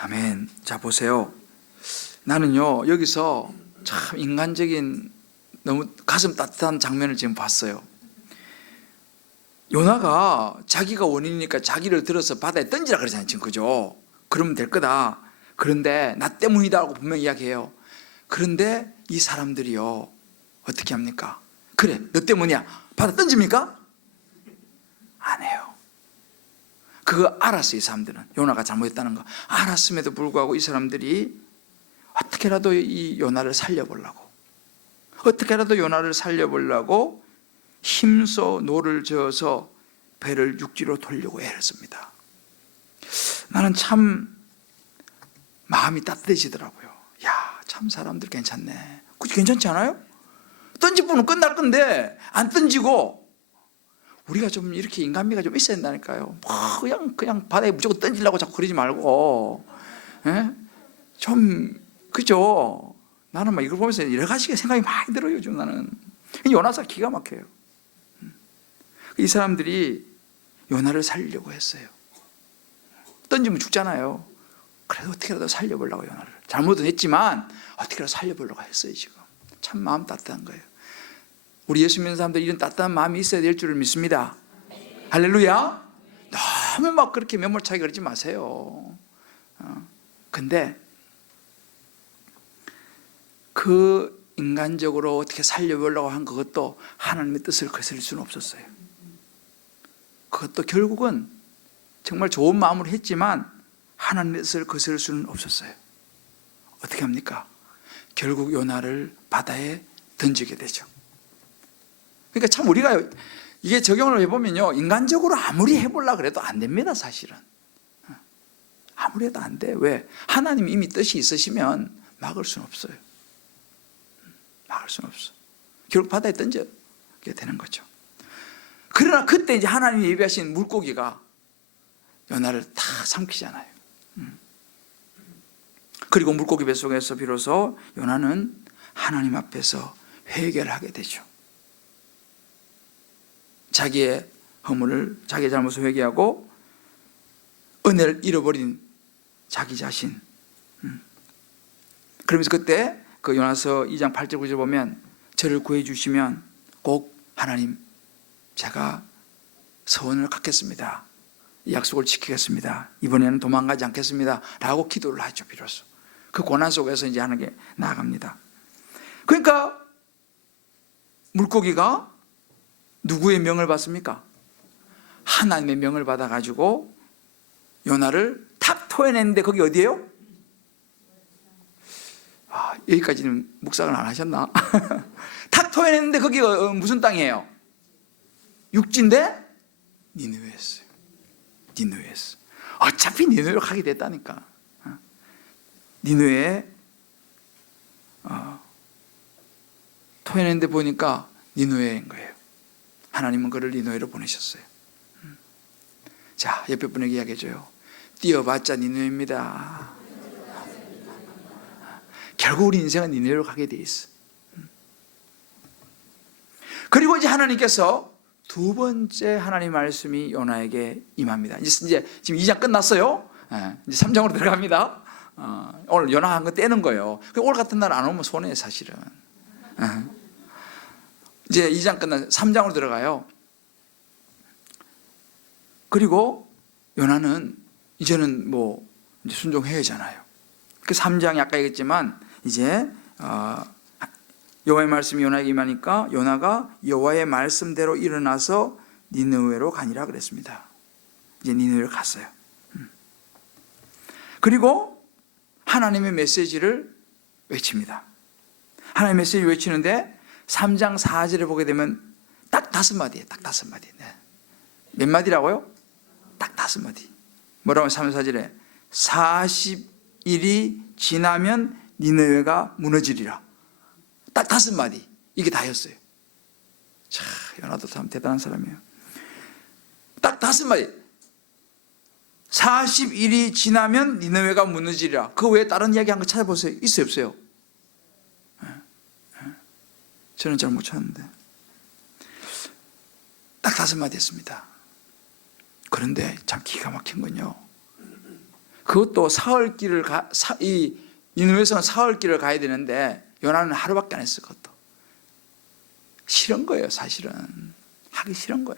아멘. 자 보세요. 나는요 여기서 참 인간적인 너무 가슴 따뜻한 장면을 지금 봤어요. 요나가 자기가 원인이니까 자기를 들어서 바다에 던지라 그러잖아요 지금. 그죠? 그러면 될 거다. 그런데 나 때문이다 하고 분명히 이야기해요. 그런데 이 사람들이요 어떻게 합니까? 그래 너 때문이야. 바다 던집니까? 안 해요. 그거 알았어요. 이 사람들은 요나가 잘못했다는 거 알았음에도 불구하고 이 사람들이 어떻게라도 이 요나를 살려보려고 힘써 노를 저어서 배를 육지로 돌려고 애를 씁니다. 나는 참 마음이 따뜻해지더라고요. 야, 참 사람들 괜찮네. 괜찮지 않아요? 던지면 끝날 건데 안 던지고 우리가 좀 이렇게 인간미가 좀 있어야 된다니까요. 그냥 바다에 무조건 던지려고 자꾸 그러지 말고, 좀 그죠? 나는 막 이걸 보면서 여러 가지 생각이 많이 들어요. 요즘 나는 요나가 기가 막혀요. 이 사람들이 요나를 살리려고 했어요. 던지면 죽잖아요. 그래도 어떻게라도 살려보려고 요나를 잘못은 했지만 어떻게라도 살려보려고 했어요. 지금 참 마음 따뜻한 거예요. 우리 예수 믿는 사람들 이런 따뜻한 마음이 있어야 될 줄을 믿습니다. 할렐루야. 너무 막 그렇게 면몰차게 그러지 마세요. 근데 그 인간적으로 어떻게 살려보려고 한 그것도 하나님의 뜻을 거스릴 수는 없었어요. 그것도 결국은 정말 좋은 마음으로 했지만 하나님의 뜻을 거스릴 수는 없었어요. 어떻게 합니까? 결국 요나를 바다에 던지게 되죠. 그러니까 참 우리가 이게 적용을 해보면요 인간적으로 아무리 해보려고 그래도 안 됩니다. 사실은 아무리 해도 안 돼. 왜? 하나님이 이미 뜻이 있으시면 막을 수는 없어요. 막을 수는 없어. 결국 바다에 던져게 되는 거죠. 그러나 그때 이제 하나님이 예비하신 물고기가 요나를 다 삼키잖아요. 그리고 물고기 뱃속에서 비로소 요나는 하나님 앞에서 회개를 하게 되죠. 자기의 허물을, 자기의 잘못을 회개하고 은혜를 잃어버린 자기 자신. 그러면서 그때 그 요나서 2장 8절 9절 보면 저를 구해 주시면 꼭 하나님 제가 서원을 갖겠습니다. 이 약속을 지키겠습니다. 이번에는 도망가지 않겠습니다. 라고 기도를 하죠. 비로소 그 고난 속에서 이제 하나님께 나아갑니다. 그러니까 물고기가 누구의 명을 받습니까? 하나님의 명을 받아가지고 요나를 탁 토해냈는데 거기 어디예요? 여기까지는 묵상을 안 하셨나? 탁 토해냈는데 거기가 무슨 땅이에요? 육지인데 니느웨였어요. 니느웨였어. 어차피 니느웨로 가게 됐다니까. 니느웨에 토해냈는데 보니까 니느웨인 거예요. 하나님은 그를 니느웨로 보내셨어요. 자, 옆에 분에게 이야기해줘요. 뛰어봤자 니느웨입니다. 결국 우리 인생은 니느웨로 가게 돼 있어. 그리고 이제 하나님께서 두 번째 하나님 말씀이 요나에게 임합니다. 이제 지금 2장 끝났어요. 이제 3장으로 들어갑니다. 오늘 요나 한 거 떼는 거예요. 오늘 같은 날 안 오면 손해요, 사실은. 이제 2장 끝나서 3장으로 들어가요. 그리고 요나는 이제는 뭐 이제 순종해야잖아요. 그 3장이 아까 얘기했지만 이제 여호와의 말씀이 요나에게 임하니까 요나가 여호와의 말씀대로 일어나서 니느웨로 가니라 그랬습니다. 이제 니느웨로 갔어요. 그리고 하나님의 메시지를 외칩니다. 하나님의 메시지를 외치는데 3장 4절에 보게 되면 딱 5마디예요. 딱 5마디. 네. 몇 마디라고요? 딱 5마디. 뭐라고 3, 4절에 40일이 지나면 니느웨가 무너지리라. 딱 5마디. 이게 다였어요. 자, 요나도 참 대단한 사람이에요. 딱 5마디. 40일이 지나면 니느웨가 무너지리라. 그 외에 다른 이야기 한 거 찾아보세요. 있어요, 없어요? 저는 잘 못 찾는데 딱 5마디 했습니다. 그런데 참 기가 막힌 건요, 그것도 사흘길을 이 니느웨에서는 사흘길을 가야 되는데 요나는 하루밖에 안 했어. 그것도 싫은 거예요. 사실은 하기 싫은 거야.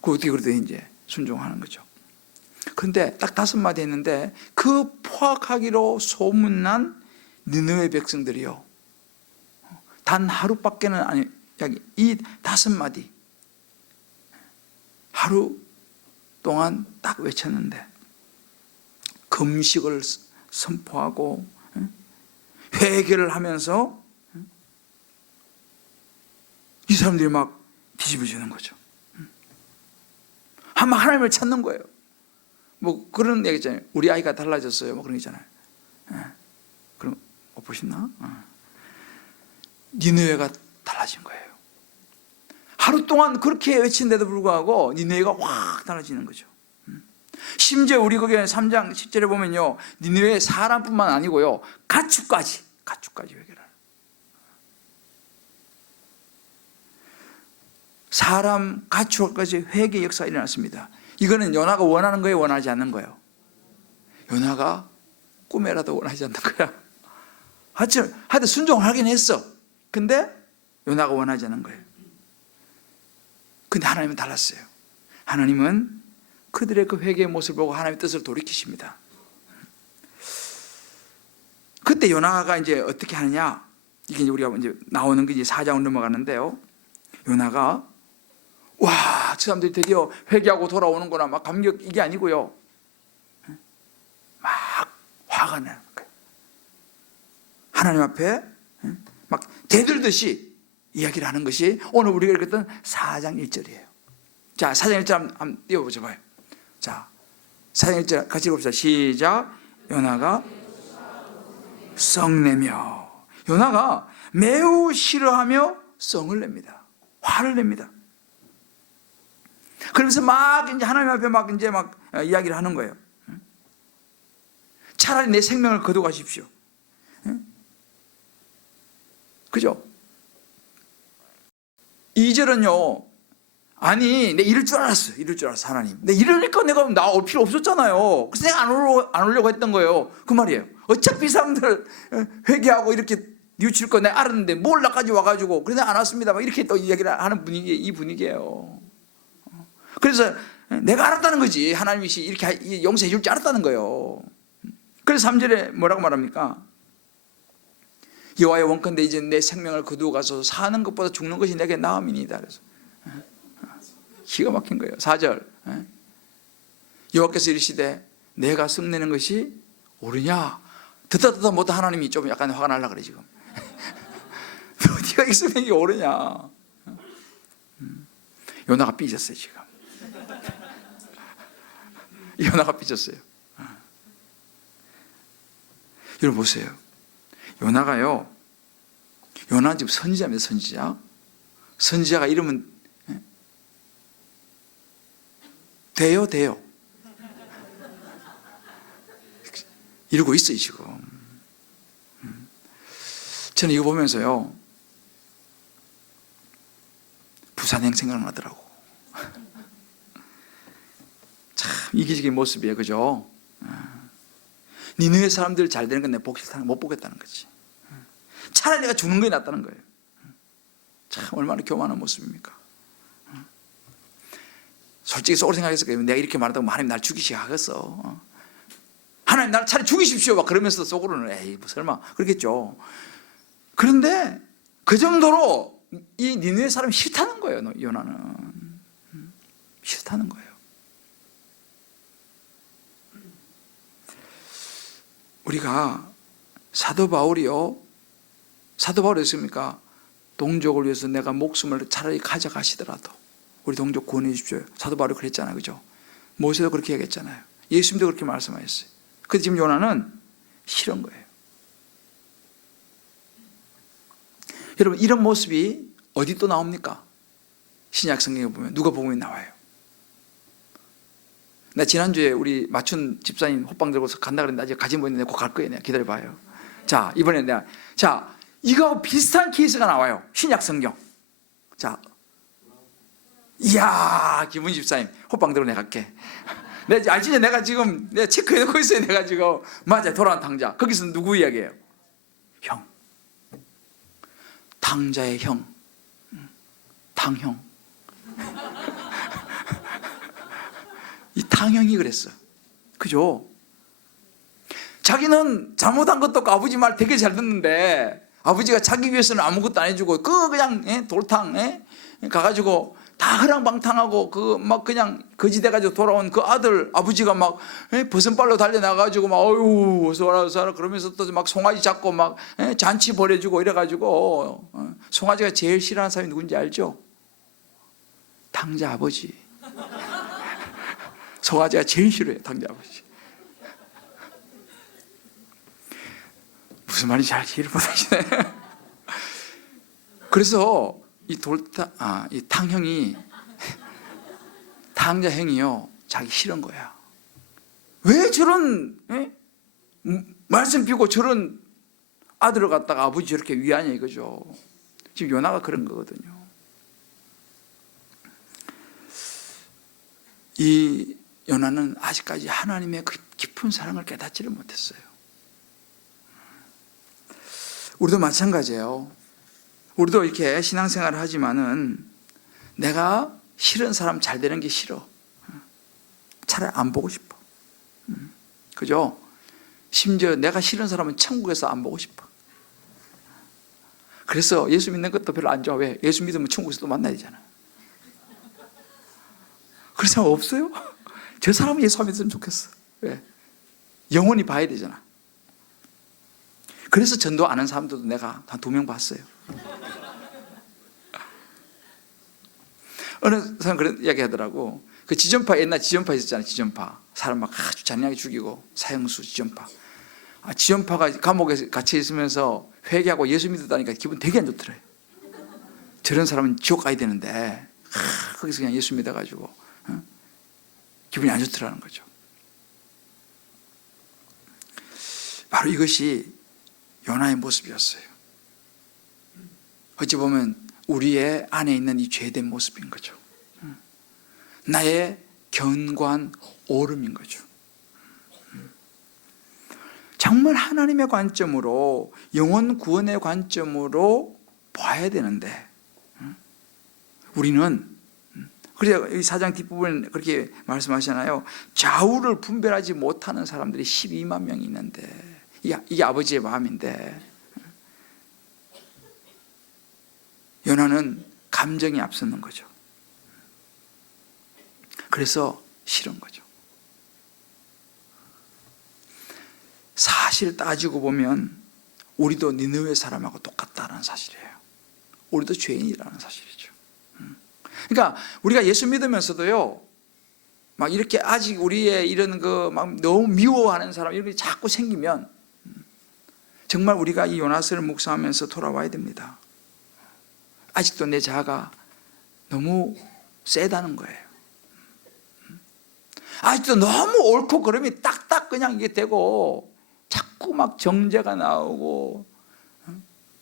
그 어떻게 그래도 이제 순종하는 거죠. 그런데 딱 5마디 했는데 그 포악하기로 소문난 니느웨 백성들이요, 단 하루밖에는 아니, 이 5마디 하루 동안 딱 외쳤는데 금식을 선포하고 회개를 하면서 이 사람들이 막 뒤집어지는 거죠. 막 하나님을 찾는 거예요. 뭐 그런 얘기 있잖아요. 우리 아이가 달라졌어요. 뭐 그런 게 있잖아요. 그럼 못 보셨나? 니느웨가 달라진 거예요. 하루 동안 그렇게 외친데도 불구하고 니느웨가 확 달라지는 거죠. 심지어 우리 거기에 3장 10절에 보면요, 니느웨 사람뿐만 아니고요, 가축까지 회개를. 사람, 가축까지 회개 역사가 일어났습니다. 이거는 요나가 원하는 거예요, 원하지 않는 거예요? 요나가 꿈에라도 원하지 않는 거야. 하여튼 순종을 하긴 했어. 근데 요나가 원하지 않는 거예요. 근데 하나님은 달랐어요. 하나님은 그들의 그 회개의 모습을 보고 하나님의 뜻을 돌이키십니다. 그때 요나가 이제 어떻게 하느냐, 이게 이제 우리가 이제 나오는 게 이제 4장으로 넘어가는데요, 요나가 와, 저 사람들이 드디어 회개하고 돌아오는구나, 막 감격, 이게 아니고요, 막 화가 나는 거예요. 하나님 앞에 막 대들듯이 이야기를 하는 것이 오늘 우리가 읽었던 4장 1절이에요. 자, 4장 1절 한번 띄워보죠. 봐요. 자, 4장 1절 같이 읽읍시다. 시작. 요나가 썩내며. 요나가 매우 싫어하며 성을 냅니다. 화를 냅니다. 그러면서 막 이제 하나님 앞에 막 이제 막 이야기를 하는 거예요. 차라리 내 생명을 거둬 가십시오. 그죠? 2절은요, 아니, 내 이럴 줄 알았어. 이럴 줄 알았어, 하나님. 내 이러니까 내가 나올 필요 없었잖아요. 그래서 내가 안 오려고 했던 거예요. 그 말이에요. 어차피 이 사람들 회개하고 이렇게 뉘우칠 거 내가 알았는데 뭘 나까지 와가지고, 그래서 안 왔습니다. 막 이렇게 또 이야기를 하는 분위기, 이 분위기예요. 그래서 내가 알았다는 거지. 하나님이 이렇게 용서해 줄 줄 알았다는 거예요. 그래서 3절에 뭐라고 말합니까? 여호와의 원컨대 이제 내 생명을 거두어 가서 사는 것보다 죽는 것이 내게 나음이니이다. 그래서 기가 막힌 거예요. 4절, 여호와께서 이르시되 내가 성내는 것이 옳으냐? 듣다 못해 하나님이 좀 약간 화가 날라 그래 지금. 네가 이 성내는 게 옳으냐? 요나가 삐졌어요 지금. 요나가 삐졌어요. 여러분 보세요. 요나가요, 요나 지금 선지자입니다. 선지자. 선지자가 이러면 돼요. 이러고 있어요 지금. 저는 이거 보면서요, 부산행 생각나더라고. 참 이기적인 모습이에요, 그죠? 니느웨 사람들 잘 되는 건 내가 못 보겠다는 거지. 차라리 내가 죽는 게 낫다는 거예요. 참 얼마나 교만한 모습입니까? 솔직히 속으로 생각했을 거예요. 내가 이렇게 말한다고 하나님 날 죽이시게 하겠어? 하나님 날 차라리 죽이십시오. 막 그러면서 속으로는 에이 뭐 설마 그러겠죠. 그런데 그 정도로 이 니느웨 사람이 싫다는 거예요. 요나는 싫다는 거예요. 우리가 사도 바울이요, 사도 바울이 했습니까? 동족을 위해서 내가 목숨을 차라리 가져가시더라도 우리 동족 구원해 주십시오. 사도 바울이 그랬잖아요, 그죠? 모세도 그렇게 얘기했잖아요. 예수님도 그렇게 말씀하셨어요. 근데 지금 요나는 싫은 거예요. 여러분, 이런 모습이 어디 또 나옵니까? 신약 성경에 보면 누가복음에 나와요. 나 지난주에 우리 맞춘 집사님 호빵 들고서 간다 그랬는데 아직 가지 못했는데 곧 갈 거예요. 내가 기다려봐요. 자, 이번에 내가, 자, 이거하고 비슷한 케이스가 나와요. 신약 성경. 자, 이야, 김은 집사님 호빵 들고 내가 갈게. 내가 알지? 내가 지금 내가 체크해놓고 있어요. 내가 지금 맞아, 돌아온 탕자. 거기서 누구 이야기예요? 형, 탕자의 형, 탕형. 이 탕형이 그랬어. 그죠? 자기는 잘못한 것도 없고 아버지 말 되게 잘 듣는데 아버지가 자기 위해서는 아무것도 안 해주고 그냥 돌탕 가가지고 다 허랑방탕하고 막 그냥 거지 돼가지고 돌아온 그 아들 아버지가 막 버선발로 달려나가지고 막 어휴 어서 와라 어서 와라 그러면서 또 막 송아지 잡고 막 잔치 벌여주고 이래가지고 송아지가 제일 싫어하는 사람이 누군지 알죠? 탕자 아버지. 송아지가 제일 싫어해요, 탕자 아버지. 무슨 말인지 잘 이해를 못하시네. 그래서 이 탕형이, 탕자 형이요, 자기 싫은 거야. 왜 저런 말씀 피우고 저런 아들을 갖다가 아버지 저렇게 위하냐 이거죠. 지금 요나가 그런 거거든요. 이 요나는 아직까지 하나님의 그 깊은 사랑을 깨닫지를 못했어요. 우리도 마찬가지예요. 우리도 이렇게 신앙생활을 하지만은 내가 싫은 사람 잘 되는 게 싫어. 차라리 안 보고 싶어. 그죠? 심지어 내가 싫은 사람은 천국에서 안 보고 싶어. 그래서 예수 믿는 것도 별로 안 좋아. 왜? 예수 믿으면 천국에서 또 만나야 되잖아. 그런 사람 없어요? 저 사람은 예수 안 믿으면 좋겠어. 왜? 영원히 봐야 되잖아. 그래서 전도 아는 사람들도 내가 한 2명 봤어요. 어느 사람 그런 이야기 하더라고. 그 지존파, 옛날 지존파 있었잖아요. 지존파. 사람 막 아주 잔인하게 죽이고, 사형수 지존파. 지존파가 감옥에 갇혀 있으면서 회개하고 예수 믿었다니까 기분 되게 안 좋더래요. 저런 사람은 지옥 가야 되는데 거기서 그냥 예수 믿어가지고 기분이 안 좋더라는 거죠. 바로 이것이 요나의 모습이었어요. 어찌 보면 우리의 안에 있는 이 죄된 모습인 거죠. 나의 견고한 오름인 거죠. 정말 하나님의 관점으로, 영혼 구원의 관점으로 봐야 되는데 우리는, 그래서 이 4장 뒷부분에 그렇게 말씀하시잖아요. 좌우를 분별하지 못하는 사람들이 12만 명이 있는데, 이게 아버지의 마음인데, 요나는 감정이 앞서는 거죠. 그래서 싫은 거죠. 사실 따지고 보면 우리도 니느웨 사람하고 똑같다는 사실이에요. 우리도 죄인이라는 사실이죠. 그러니까 우리가 예수 믿으면서도요, 막 이렇게 아직 우리의 이런 거 막 너무 미워하는 사람 이렇게 자꾸 생기면 정말 우리가 이 요나서를 묵상하면서 돌아와야 됩니다. 아직도 내 자아가 너무 세다는 거예요. 아직도 너무 옳고 그름이 딱딱 그냥 이게 되고 자꾸 막 정죄가 나오고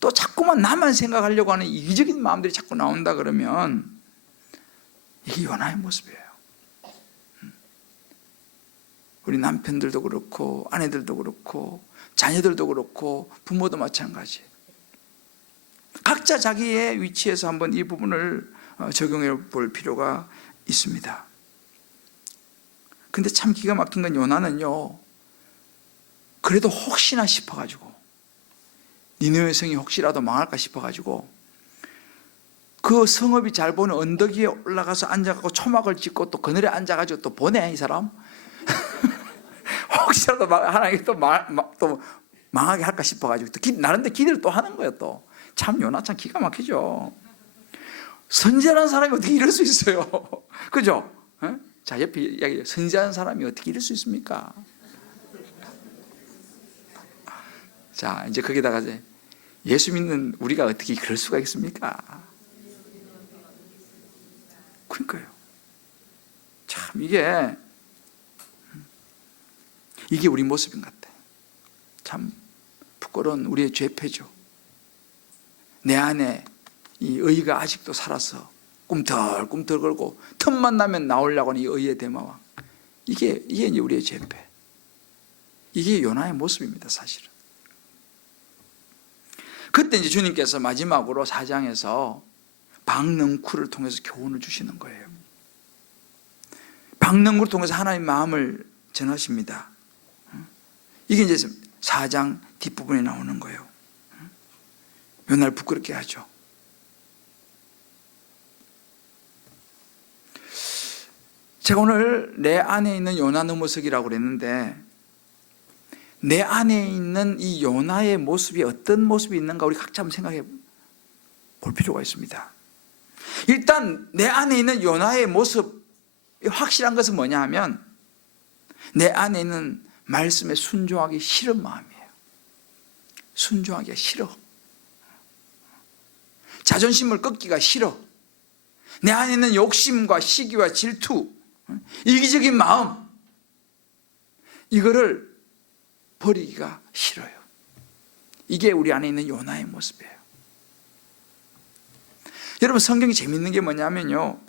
또 자꾸만 나만 생각하려고 하는 이기적인 마음들이 자꾸 나온다 그러면 이게 요나의 모습이에요. 우리 남편들도 그렇고 아내들도 그렇고 자녀들도 그렇고 부모도 마찬가지. 각자 자기의 위치에서 한번 이 부분을 적용해 볼 필요가 있습니다. 근데 참 기가 막힌 건 요나는요, 그래도 혹시나 싶어가지고, 니느웨 성이 혹시라도 망할까 싶어가지고 그 성읍이 잘 보는 언덕 위에 올라가서 앉아가지고 초막을 짓고 또 그늘에 앉아가지고 또 보내, 이 사람. 혹시라도 하나님이 또 망하게 할까 싶어가지고 또 나름대로 기대를 또 하는 거예요. 또 참 요나 참 기가 막히죠. 선지자라는 사람이 어떻게 이럴 수 있어요? 그죠? 자, 옆에 이야기해요. 선지자라는 사람이 어떻게 이럴 수 있습니까? 자, 이제 거기다가 이제 예수 믿는 우리가 어떻게 그럴 수가 있습니까? 그러니까요. 참 이게 우리 모습인 것 같아요. 참 부끄러운 우리의 죄패죠. 내 안에 이 의가 아직도 살아서 꿈틀꿈틀 걸고 틈만 나면 나오려고 하는 이 의의 대마왕. 이게 이제 우리의 죄패. 이게 요나의 모습입니다, 사실은. 그때 이제 주님께서 마지막으로 4장에서 박능쿨을 통해서 교훈을 주시는 거예요. 박능쿨을 통해서 하나님의 마음을 전하십니다. 이게 이제 4장 뒷부분에 나오는 거예요. 요나를 부끄럽게 하죠. 제가 오늘 내 안에 있는 요나 너머석이라고 그랬는데, 내 안에 있는 이 요나의 모습이 어떤 모습이 있는가 우리 각자 한번 생각해 볼 필요가 있습니다. 일단 내 안에 있는 요나의 모습, 확실한 것은 뭐냐 하면 내 안에 있는 말씀에 순종하기 싫은 마음이에요. 순종하기가 싫어. 자존심을 꺾기가 싫어. 내 안에 있는 욕심과 시기와 질투, 이기적인 마음, 이거를 버리기가 싫어요. 이게 우리 안에 있는 요나의 모습이에요. 여러분, 성경이 재밌는 게 뭐냐면요,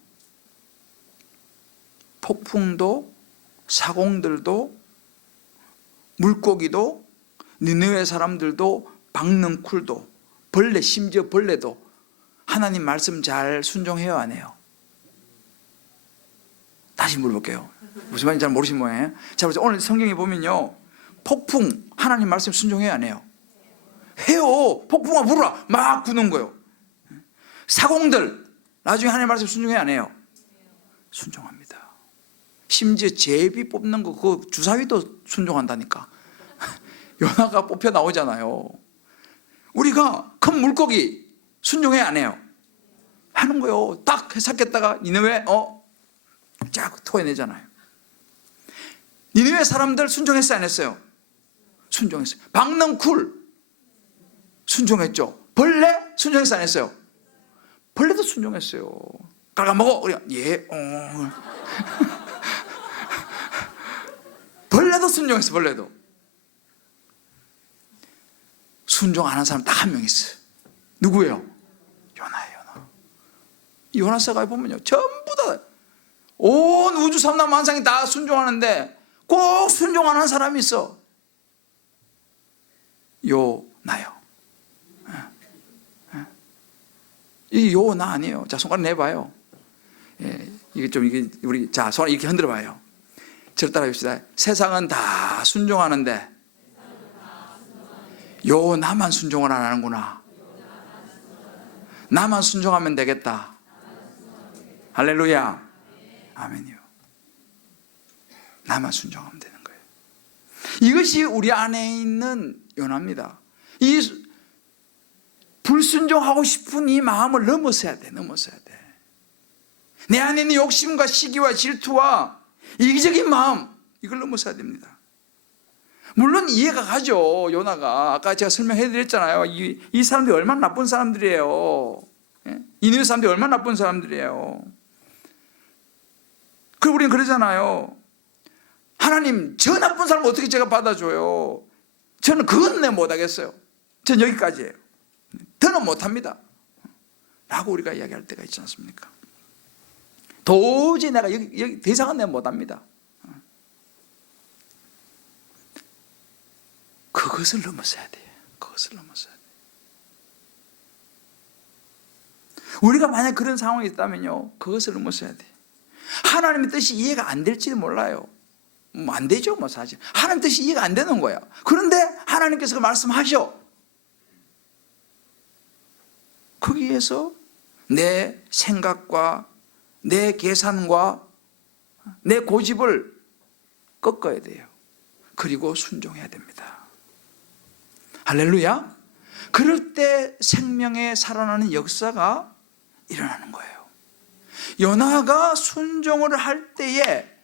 폭풍도 사공들도 물고기도 니느웨 사람들도 박능쿨도 벌레, 심지어 벌레도 하나님 말씀 잘 순종해요, 안 해요? 다시 물어볼게요. 무슨 말인지 잘 모르신 모양이에요. 자, 오늘 성경에 보면요, 폭풍 하나님 말씀 순종해요, 안 해요? 해요. 폭풍아 불어라 막 구는 거예요. 사공들 나중에 하나님 말씀 순종해요, 안 해요? 순종합니다. 심지어 제비 뽑는 거 그 주사위도 순종한다니까. 요나가 뽑혀 나오잖아요. 우리가 큰 물고기 순종해요, 안 해요? 하는 거예요. 딱 해삭했다가 니느웨 쫙 토해내잖아요. 니느웨 사람들 순종했어요, 안 했어요? 순종했어요. 박능쿨 순종했죠. 벌레 순종했어 안 했어요? 벌레도 순종했어요. 깔아먹어. 그래. 예. 벌레도 순종했어. 벌레도. 순종 안 한 사람 딱 한 명 있어요. 누구예요? 요나예요. 요나서가 보면요, 전부 다 온 우주 삼남 만상이 다 순종하는데 꼭 순종 안 한 사람이 있어. 요나요. 이 요나 아니에요. 자, 손가락 내봐요. 예, 이게 우리, 자, 손 이렇게 흔들어 봐요. 저를 따라 해봅시다. 세상은 다 순종하는데 요 나만 순종을 안 하는구나. 나만 순종하면 되겠다. 할렐루야. 아멘이요. 나만 순종하면 되는 거예요. 이것이 우리 안에 있는 요나입니다. 이 불순종하고 싶은 이 마음을 넘어서야 돼. 내 안에 있는 욕심과 시기와 질투와 이기적인 마음, 이걸 넘어서야 됩니다. 물론 이해가 가죠. 요나가 아까 제가 설명해 드렸잖아요. 이 사람들이 얼마나 나쁜 사람들이에요. 니느웨 사람들이 얼마나 나쁜 사람들이에요. 그리고 우리는 그러잖아요. 하나님, 저 나쁜 사람 어떻게 제가 받아줘요? 저는 그건 내 못하겠어요. 전 여기까지예요. 더는 못합니다. 라고 우리가 이야기할 때가 있지 않습니까? 도저히 내가 여기 더 이상은 내가 못합니다. 그것을 넘어서야 돼요. 우리가 만약 그런 상황이 있다면요, 그것을 넘어서야 돼요. 하나님의 뜻이 이해가 안 될지도 몰라요. 안 되죠, 사실. 하나님 뜻이 이해가 안 되는 거야. 그런데 하나님께서 말씀하셔. 거기에서 내 생각과 내 계산과 내 고집을 꺾어야 돼요. 그리고 순종해야 됩니다. 할렐루야. 그럴 때 생명에 살아나는 역사가 일어나는 거예요. 요나가 순종을 할 때에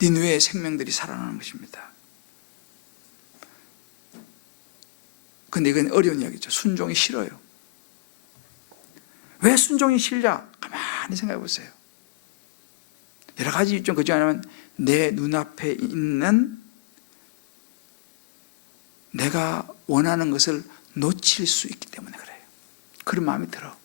니느웨의 생명들이 살아나는 것입니다. 근데 이건 어려운 이야기죠. 순종이 싫어요. 왜 순종이 싫냐? 가만히 생각해 보세요. 여러 가지 좀 그중 하나는 내 눈앞에 있는 내가 원하는 것을 놓칠 수 있기 때문에 그래요. 그런 마음이 들어.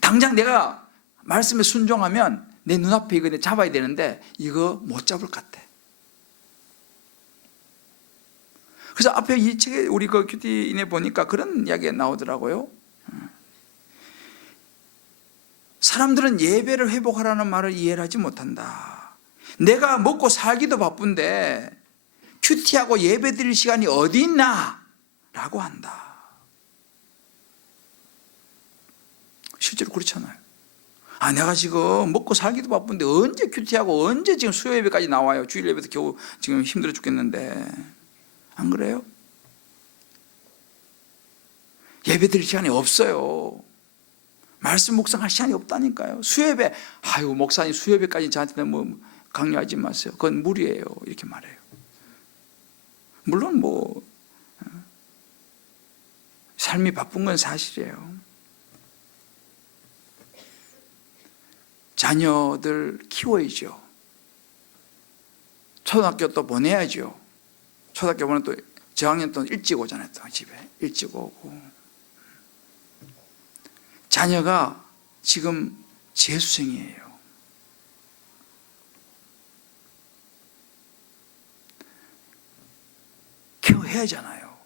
당장 내가 말씀에 순종하면 내 눈앞에 이거 잡아야 되는데 이거 못 잡을 것 같아. 그래서 앞에 이 책에 우리 그 큐티인에 보니까 그런 이야기가 나오더라고요. 사람들은 예배를 회복하라는 말을 이해를 하지 못한다. 내가 먹고 살기도 바쁜데 큐티하고 예배 드릴 시간이 어디 있나? 라고 한다. 실제로 그렇잖아요. 내가 지금 먹고 살기도 바쁜데 언제 큐티하고 언제 지금 수요 예배까지 나와요. 주일 예배도 겨우 지금 힘들어 죽겠는데. 안 그래요? 예배 드릴 시간이 없어요. 말씀 묵상할 시간이 없다니까요. 수요예배, 목사님 수요예배까지 저한테 강요하지 마세요. 그건 무리예요. 이렇게 말해요. 물론 삶이 바쁜 건 사실이에요. 자녀들 키워야죠. 초등학교 또 보내야죠. 초등학교 보면 또 저학년 또 일찍 오잖아요. 또 집에 일찍 오고. 자녀가 지금 재수생이에요. 케어해야 하잖아요.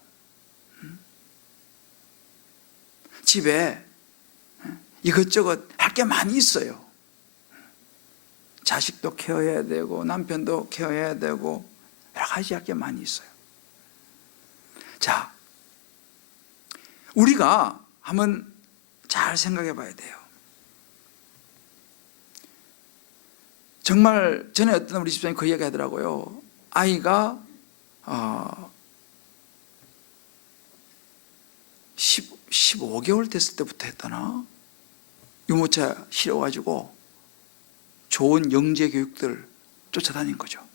집에 이것저것 할 게 많이 있어요. 자식도 케어해야 되고 남편도 케어해야 되고 여러 가지 할 게 많이 있어요. 자, 우리가 한번 잘 생각해 봐야 돼요. 정말 전에 어떤 우리 집사님이 그 이야기 하더라고요. 아이가 15개월 됐을 때부터 했다나? 유모차 실어가지고 좋은 영재 교육들 쫓아다닌 거죠.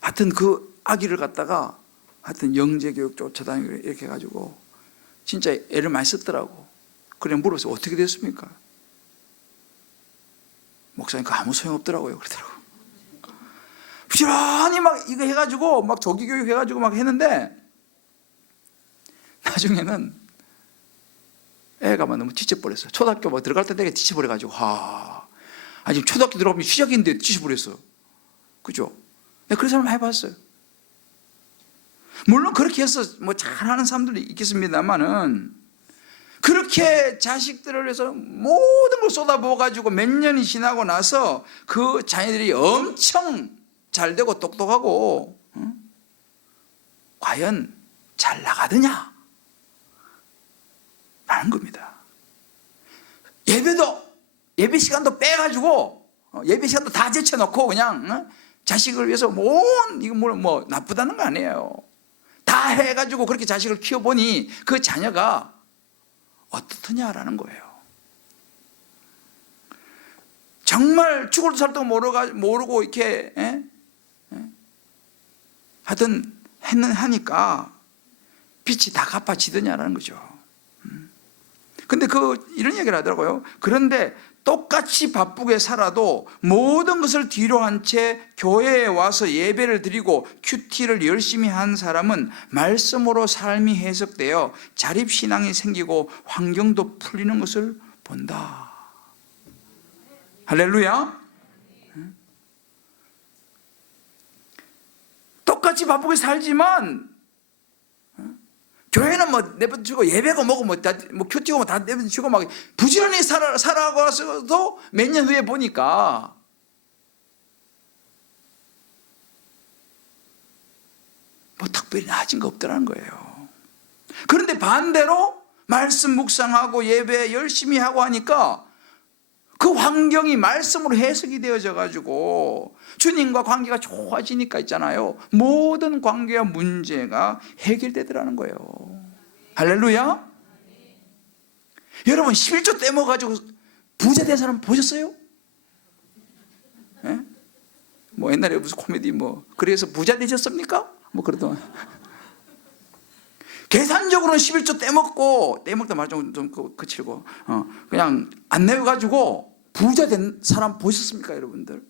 하여튼 그 아기를 갖다가 하여튼 영재교육 쫓아다니고 이렇게 해가지고 진짜 애를 많이 썼더라고. 그래 물어서 어떻게 됐습니까? 목사님 그 아무 소용없더라고요. 그러더라고. 부지런히 막 이거 해가지고 막 조기교육 해가지고 막 했는데 나중에는 애가 막 너무 지쳐버렸어. 초등학교 막 들어갈 때 되게 지쳐버려가지고 지금 초등학교 들어가면 시작인데 지쳐버렸어. 그죠? 내가 그런 사람 많이 봤어요. 물론 그렇게 해서 뭐 잘하는 사람들도 있겠습니다만은 그렇게 자식들을 위해서 모든 걸 쏟아부어가지고 몇 년이 지나고 나서 그 자녀들이 엄청 잘 되고 똑똑하고 과연 잘 나가느냐? 라는 겁니다. 예배 시간도 빼가지고 예배 시간도 다 제쳐놓고 그냥 자식을 위해서 이거 뭐 나쁘다는 거 아니에요. 다 해가지고 그렇게 자식을 키워보니 그 자녀가 어떻느냐라는 거예요. 정말 죽을도 살도 모르고 이렇게 하여튼 하니까 빛이 다 갚아지더냐라는 거죠. 근데 이런 얘기를 하더라고요. 그런데 똑같이 바쁘게 살아도 모든 것을 뒤로 한 채 교회에 와서 예배를 드리고 큐티를 열심히 한 사람은 말씀으로 삶이 해석되어 자립신앙이 생기고 환경도 풀리는 것을 본다. 할렐루야. 똑같이 바쁘게 살지만 교회는 뭐 내버려두고 예배고 뭐고 뭐 큐티고 뭐 다 내버려두고 막 부지런히 살아가서도 몇 년 후에 보니까 뭐 특별히 나아진 거 없더라는 거예요. 그런데 반대로 말씀 묵상하고 예배 열심히 하고 하니까 그 환경이 말씀으로 해석이 되어져 가지고 주님과 관계가 좋아지니까 있잖아요. 모든 관계와 문제가 해결되더라는 거예요. 할렐루야. 여러분 11조 떼먹어가지고 부자 된 사람 보셨어요? 예? 뭐 옛날에 무슨 코미디 그래서 부자 되셨습니까? 그러더만. 계산적으로는 11조 떼먹다 말 좀 그치고 그냥 안 내어가지고 부자 된 사람 보셨습니까, 여러분들?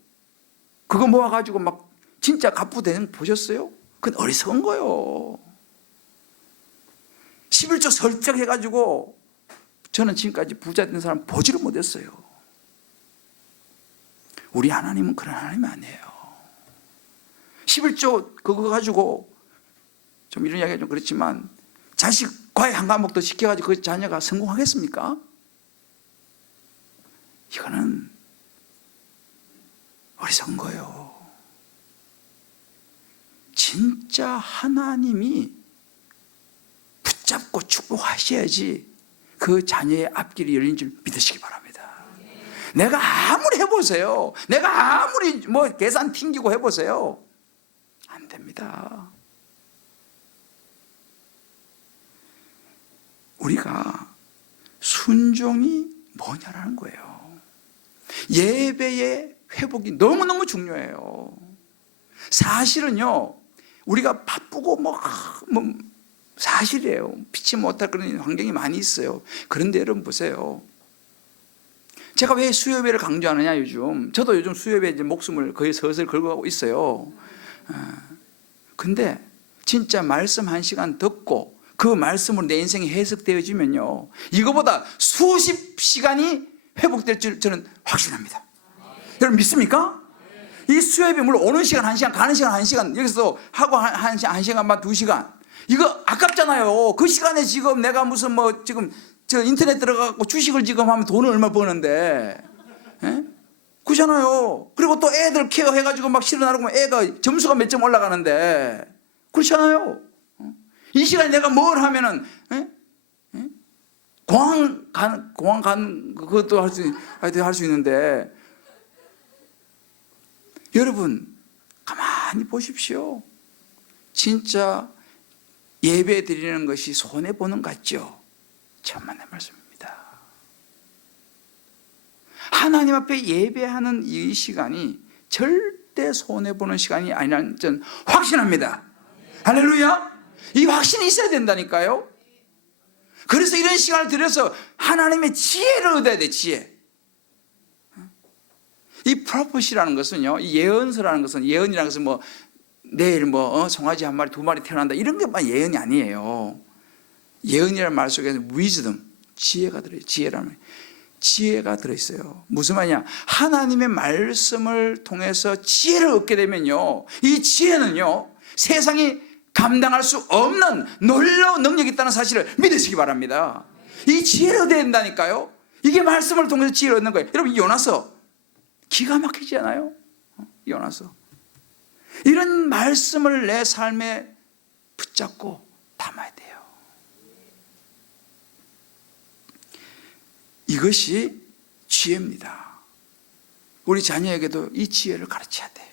그거 모아가지고 막 진짜 갑부되는 거 보셨어요? 그건 어리석은 거예요. 11조 설정 해가지고 저는 지금까지 부자 된 사람 보지를 못했어요. 우리 하나님은 그런 하나님이 아니에요. 11조 그거 가지고 좀 이런 이야기가 좀 그렇지만 자식 과외 한 과목도 시켜가지고 그 자녀가 성공하겠습니까? 이거는 어리석은 거예요. 진짜 하나님이 붙잡고 축복하셔야지 그 자녀의 앞길이 열린 줄 믿으시기 바랍니다. 내가 아무리 해보세요. 내가 아무리 계산 튕기고 해보세요. 안 됩니다. 우리가 순종이 뭐냐라는 거예요. 예배의 회복이 너무너무 중요해요. 사실은요, 우리가 바쁘고 사실이에요. 피치 못할 그런 환경이 많이 있어요. 그런데 여러분 보세요. 제가 왜 수요예배를 강조하느냐, 저도 요즘 수요예배에 이제 목숨을 거의 서서히 걸고 가고 있어요. 근데 진짜 말씀 1시간 듣고 그 말씀으로 내 인생이 해석되어지면요, 이거보다 수십 시간이 회복될 줄 저는 확신합니다. 여러분 믿습니까? 이 수요예배 물론 오는 시간 1시간, 가는 시간 1시간, 여기서 하고 1시간 반, 2시간, 이거 아깝잖아요. 그 시간에 지금 내가 무슨 지금 저 인터넷 들어가고 주식을 지금 하면 돈을 얼마 버는데, 그렇잖아요. 그리고 또 애들 케어해가지고 막 실어나르고 애가 점수가 몇 점 올라가는데, 그렇잖아요. 이 시간에 내가 뭘 하면은, 공항 간 그것도 할 수 있는데, 여러분 가만히 보십시오. 진짜 예배 드리는 것이 손해 보는 것 같죠? 천만의 말씀입니다. 하나님 앞에 예배하는 이 시간이 절대 절대 손해보는 시간이 아니라는 전 확신합니다. 할렐루야. 이 확신이 있어야 된다니까요. 그래서 이런 시간을 들여서 하나님의 지혜를 얻어야 돼. 지혜. 이 프로포시라는 것은요, 이 예언서라는 것은, 예언이라는 것은 뭐 내일 송아지 한 마리 두 마리 태어난다 이런 것만 예언이 아니에요. 예언이라는 말 속에는 위즈덤, 지혜가 들어요. 지혜라는 지혜가 들어있어요. 무슨 말이냐, 하나님의 말씀을 통해서 지혜를 얻게 되면요, 이 지혜는요 세상이 감당할 수 없는 놀라운 능력이 있다는 사실을 믿으시기 바랍니다. 이 지혜를 얻어야 된다니까요. 이게 말씀을 통해서 지혜를 얻는 거예요. 여러분, 요나서 기가 막히지 않아요? 요나서 이런 말씀을 내 삶에 붙잡고 담아야 돼요. 이것이 지혜입니다. 우리 자녀에게도 이 지혜를 가르쳐야 돼요.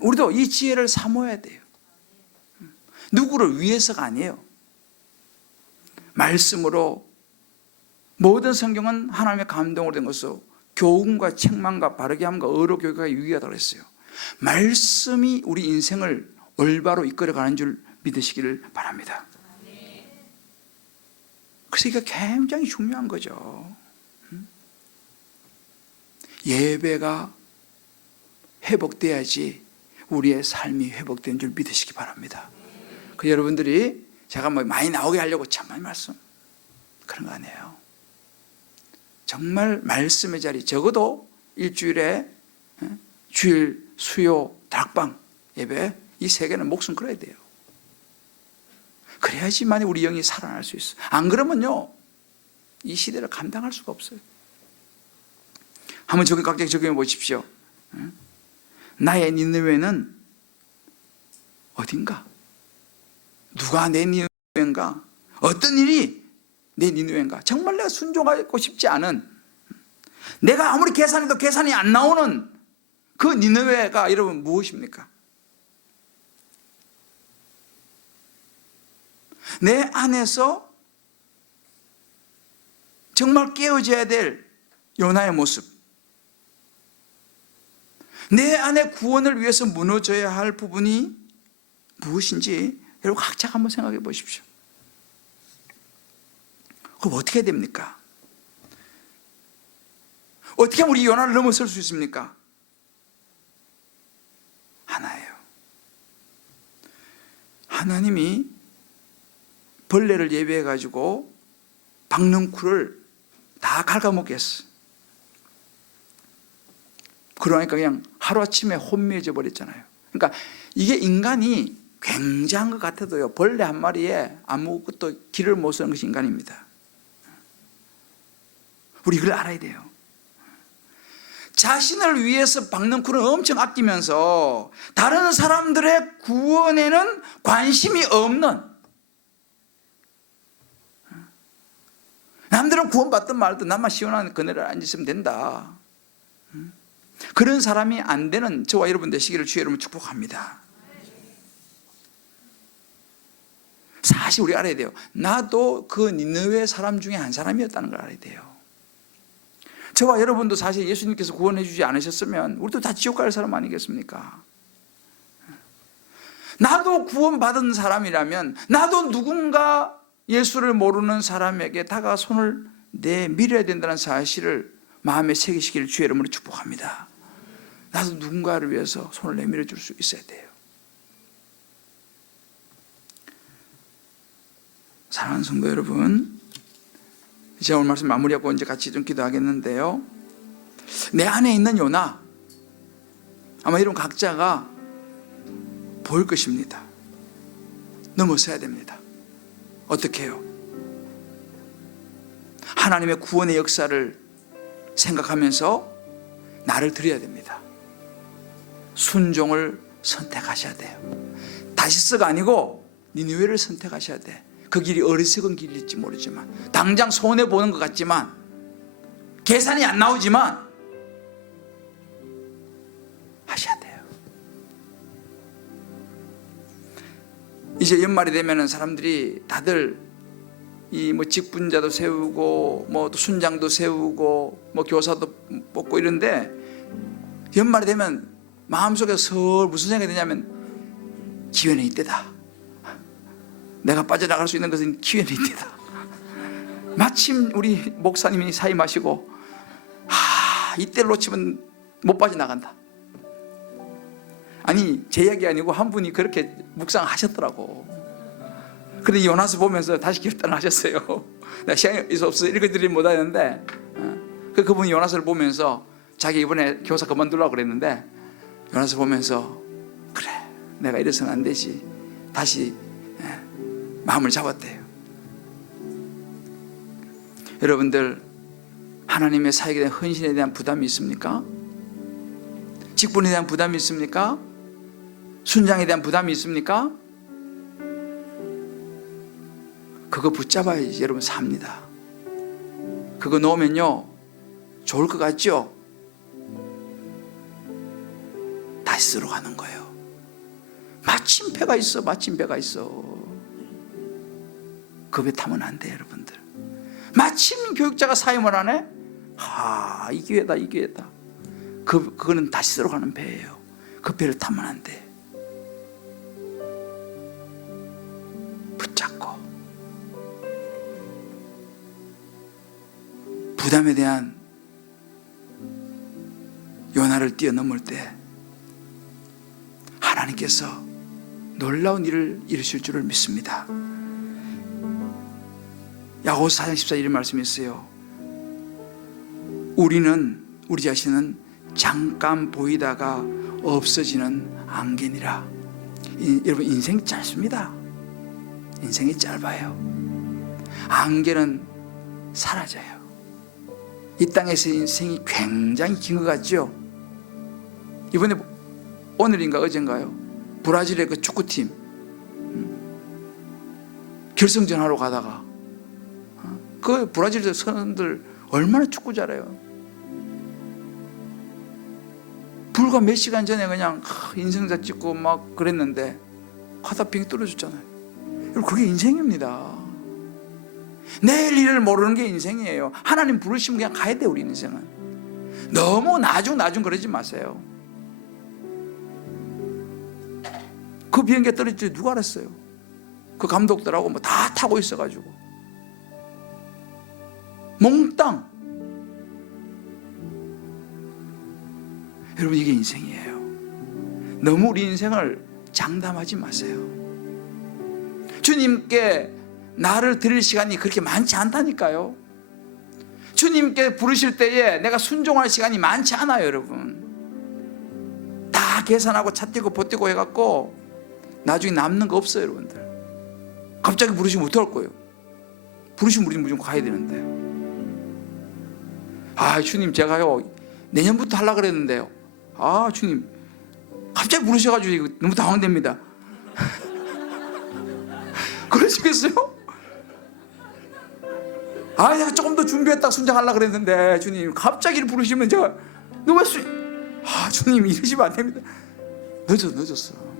우리도 이 지혜를 사모해야 돼요. 누구를 위해서가 아니에요. 말씀으로, 모든 성경은 하나님의 감동으로 된 것으로 교훈과 책망과 바르게 함과 의로 교육과 유익하다고 했어요. 말씀이 우리 인생을 올바로 이끌어가는 줄 믿으시기를 바랍니다. 그래서 이게 굉장히 중요한 거죠. 예배가 회복돼야지 우리의 삶이 회복된 줄 믿으시기 바랍니다. 그 여러분들이 제가 뭐 많이 나오게 하려고 참만 말씀 그런 거 아니에요. 정말 말씀의 자리, 적어도 일주일에 주일, 수요, 다락방 예배 이 세 개는 목숨 걸어야 돼요. 그래야지만 우리 영이 살아날 수 있어요. 안 그러면요 이 시대를 감당할 수가 없어요. 한번 각자 적용해 보십시오. 나의 니느웨는 어딘가? 누가 내 니느웨인가? 어떤 일이 내 니느웨인가? 정말 내가 순종하고 싶지 않은, 내가 아무리 계산해도 계산이 안 나오는 그 니느웨가 여러분 무엇입니까? 내 안에서 정말 깨어져야 될 요나의 모습, 내 안에 구원을 위해서 무너져야 할 부분이 무엇인지 여러분 각자 한번 생각해 보십시오. 그럼 어떻게 해야 됩니까? 어떻게 하면 우리 요나를 넘어설 수 있습니까? 하나예요. 하나님이 벌레를 예배해 가지고 박넝쿨을 다 갉아먹게 했어. 그러니까 그냥 하루아침에 혼미해져 버렸잖아요. 그러니까 이게 인간이 굉장한 것 같아도요, 벌레 한 마리에 아무것도 길을 못 쓰는 것이 인간입니다. 우리 이걸 알아야 돼요. 자신을 위해서 박넝쿨을 엄청 아끼면서 다른 사람들의 구원에는 관심이 없는, 남들은 구원받든 말든 나만 시원한 그늘에 앉으시면 된다, 그런 사람이 안 되는 저와 여러분 되시기를 주의 이름으로 축복합니다. 사실 우리 알아야 돼요. 나도 그 니느웨 사람 중에 한 사람이었다는 걸 알아야 돼요. 저와 여러분도 사실 예수님께서 구원해 주지 않으셨으면 우리도 다 지옥 갈 사람 아니겠습니까? 나도 구원받은 사람이라면, 나도 누군가 예수를 모르는 사람에게 다가 손을 내밀어야 된다는 사실을 마음에 새기시기를 주의 이름으로 축복합니다. 나도 누군가를 위해서 손을 내밀어 줄 수 있어야 돼요. 사랑하는 성도 여러분, 제가 오늘 말씀 마무리하고 이제 같이 좀 기도하겠는데요, 내 안에 있는 요나, 아마 여러분 각자가 보일 것입니다. 넘어서야 됩니다. 어떻게 해요? 하나님의 구원의 역사를 생각하면서 나를 드려야 됩니다. 순종을 선택하셔야 돼요. 다시스가 아니고 니느웨를 선택하셔야 돼. 그 길이 어리석은 길일지 모르지만, 당장 손해보는 것 같지만, 계산이 안 나오지만 하셔야 돼요. 이제 연말이 되면 사람들이 다들 이 뭐 직분자도 세우고 뭐 순장도 세우고 뭐 교사도 뽑고 이런데, 연말이 되면 마음속에 설 무슨 생각이 드냐면 기회는 이때다. 내가 빠져나갈 수 있는 것은 기회는 이때다. 마침 우리 목사님이 사임하시고 이때를 놓치면 못 빠져나간다. 아니 제 이야기 아니고 한 분이 그렇게 묵상하셨더라고. 그런데 요나서 보면서 다시 결단하셨어요. 내가 시간이 없어서 읽어드리지 못하는데 그분이 요나서를 보면서 자기 이번에 교사 그만두려고 그랬는데 요나서 보면서 그래 내가 이래서는 안 되지 다시 마음을 잡았대요. 여러분들 하나님의 사역에 대한 헌신에 대한 부담이 있습니까? 직분에 대한 부담이 있습니까? 순장에 대한 부담이 있습니까? 그거 붙잡아야지 여러분 삽니다. 그거 놓으면요 좋을 것 같죠? 다시 쓰러 가는 거예요. 마침배가 있어. 마침배가 있어. 그 배 타면 안 돼 여러분들. 마침 교육자가 사임을 하네? 이 기회다 이 기회다. 그거는 다시 쓰러 가는 배예요. 그 배를 타면 안 돼. 붙잡고 부담에 대한 요나를 뛰어넘을 때 하나님께서 놀라운 일을 이루실 줄을 믿습니다. 야고보서 4장 14절 이런 말씀이 있어요. 우리 자신은 잠깐 보이다가 없어지는 안개니라. 여러분 인생이 짧습니다. 인생이 짧아요. 안개는 사라져요. 이 땅에서 인생이 굉장히 긴 것 같죠? 이번에 오늘인가 어젠가요? 브라질의 그 축구팀 결승전 하러 가다가 그 브라질 선수들 얼마나 축구 잘해요. 불과 몇 시간 전에 그냥 인생사 찍고 막 그랬는데 하다 빙 떨어졌잖아요. 여러분 그게 인생입니다. 내일 일을 모르는 게 인생이에요. 하나님 부르시면 그냥 가야 돼요. 우리 인생은 너무 나중 그러지 마세요. 그 비행기가 떨어질 줄 누가 알았어요? 그 감독들하고 뭐 다 타고 있어가지고 몽땅. 여러분 이게 인생이에요. 너무 우리 인생을 장담하지 마세요. 주님께 나를 드릴 시간이 그렇게 많지 않다니까요. 주님께 부르실 때에 내가 순종할 시간이 많지 않아요. 여러분 다 계산하고 차 떼고 보 떼고 해갖고 나중에 남는 거 없어요. 여러분들 갑자기 부르시면 어떡할 거예요? 부르시면 우리는 무조건 가야 되는데 주님 제가요 내년부터 하려고 그랬는데요 주님 갑자기 부르셔가지고 이거 너무 당황됩니다. 그러시겠어요? 내가 조금 더 준비했다가 순장하려고 그랬는데 주님 갑자기 부르시면 제가 너무 주님 이러시면 안 됩니다. 늦었어.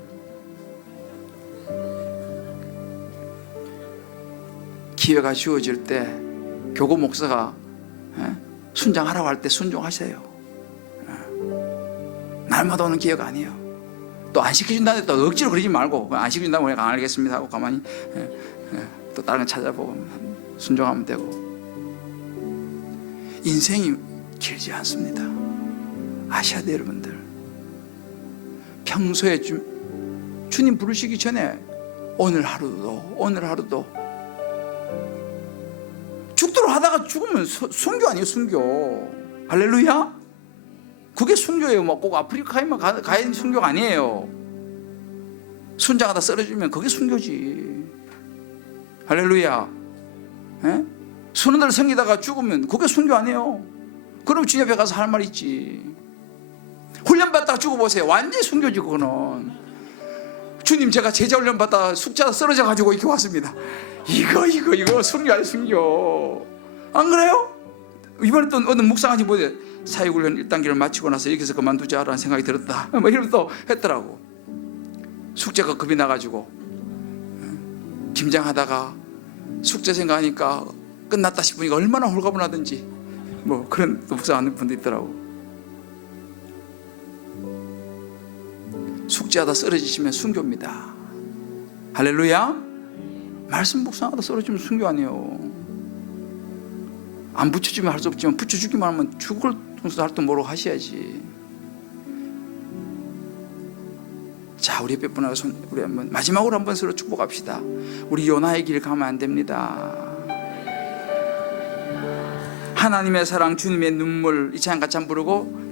기회가 주어질 때 교구 목사가 순장하라고 할 때 순종하세요. 날마다 오는 기회가 아니에요. 또 안 시켜준다는데 또 억지로 그러지 말고 안 시켜준다고 내가 안 알겠습니다 하고 가만히 또 다른 거 찾아보고 순종하면 되고. 인생이 길지 않습니다. 아셔야 돼요. 여러분들 평소에 주님 부르시기 전에 오늘 하루도 죽도록 하다가 죽으면 순교 아니에요. 순교. 할렐루야. 그게 순교예요. 꼭 아프리카에만 가야 되는 순교가 아니에요. 순장하다 쓰러지면 그게 순교지. 할렐루야. 순원들 섬기다가 죽으면 그게 순교 아니에요. 그럼 주님 앞에 가서 할 말 있지. 훈련받다가 죽어보세요. 완전히 순교지 그거는. 주님 제가 제자 훈련받다가 숙제하다 쓰러져가지고 이렇게 왔습니다. 이거 순교 아니 순교. 안 그래요? 이번에 또 어느 묵상하지 못해 사역훈련 1단계를 마치고 나서 여기서 그만두자라는 생각이 들었다 이러면 또 했더라고. 숙제가 겁이 나가지고 김장하다가 숙제 생각하니까 끝났다 싶으니까 얼마나 홀가분하든지 그런 또 묵상하는 분도 있더라고. 목재하다 쓰러지시면 순교입니다. 할렐루야. 말씀 묵상하다 쓰러지면 순교 아니에요. 안 붙여주면 할 수 없지만 붙여주기만 하면 죽을 동서도 할 줄 모르고 하셔야지. 자, 우리 옆에 분하고 우리 한번 마지막으로 한번 서로 축복합시다. 우리 요나의 길 가면 안 됩니다. 하나님의 사랑, 주님의 눈물 이 찬양 같이 한번 부르고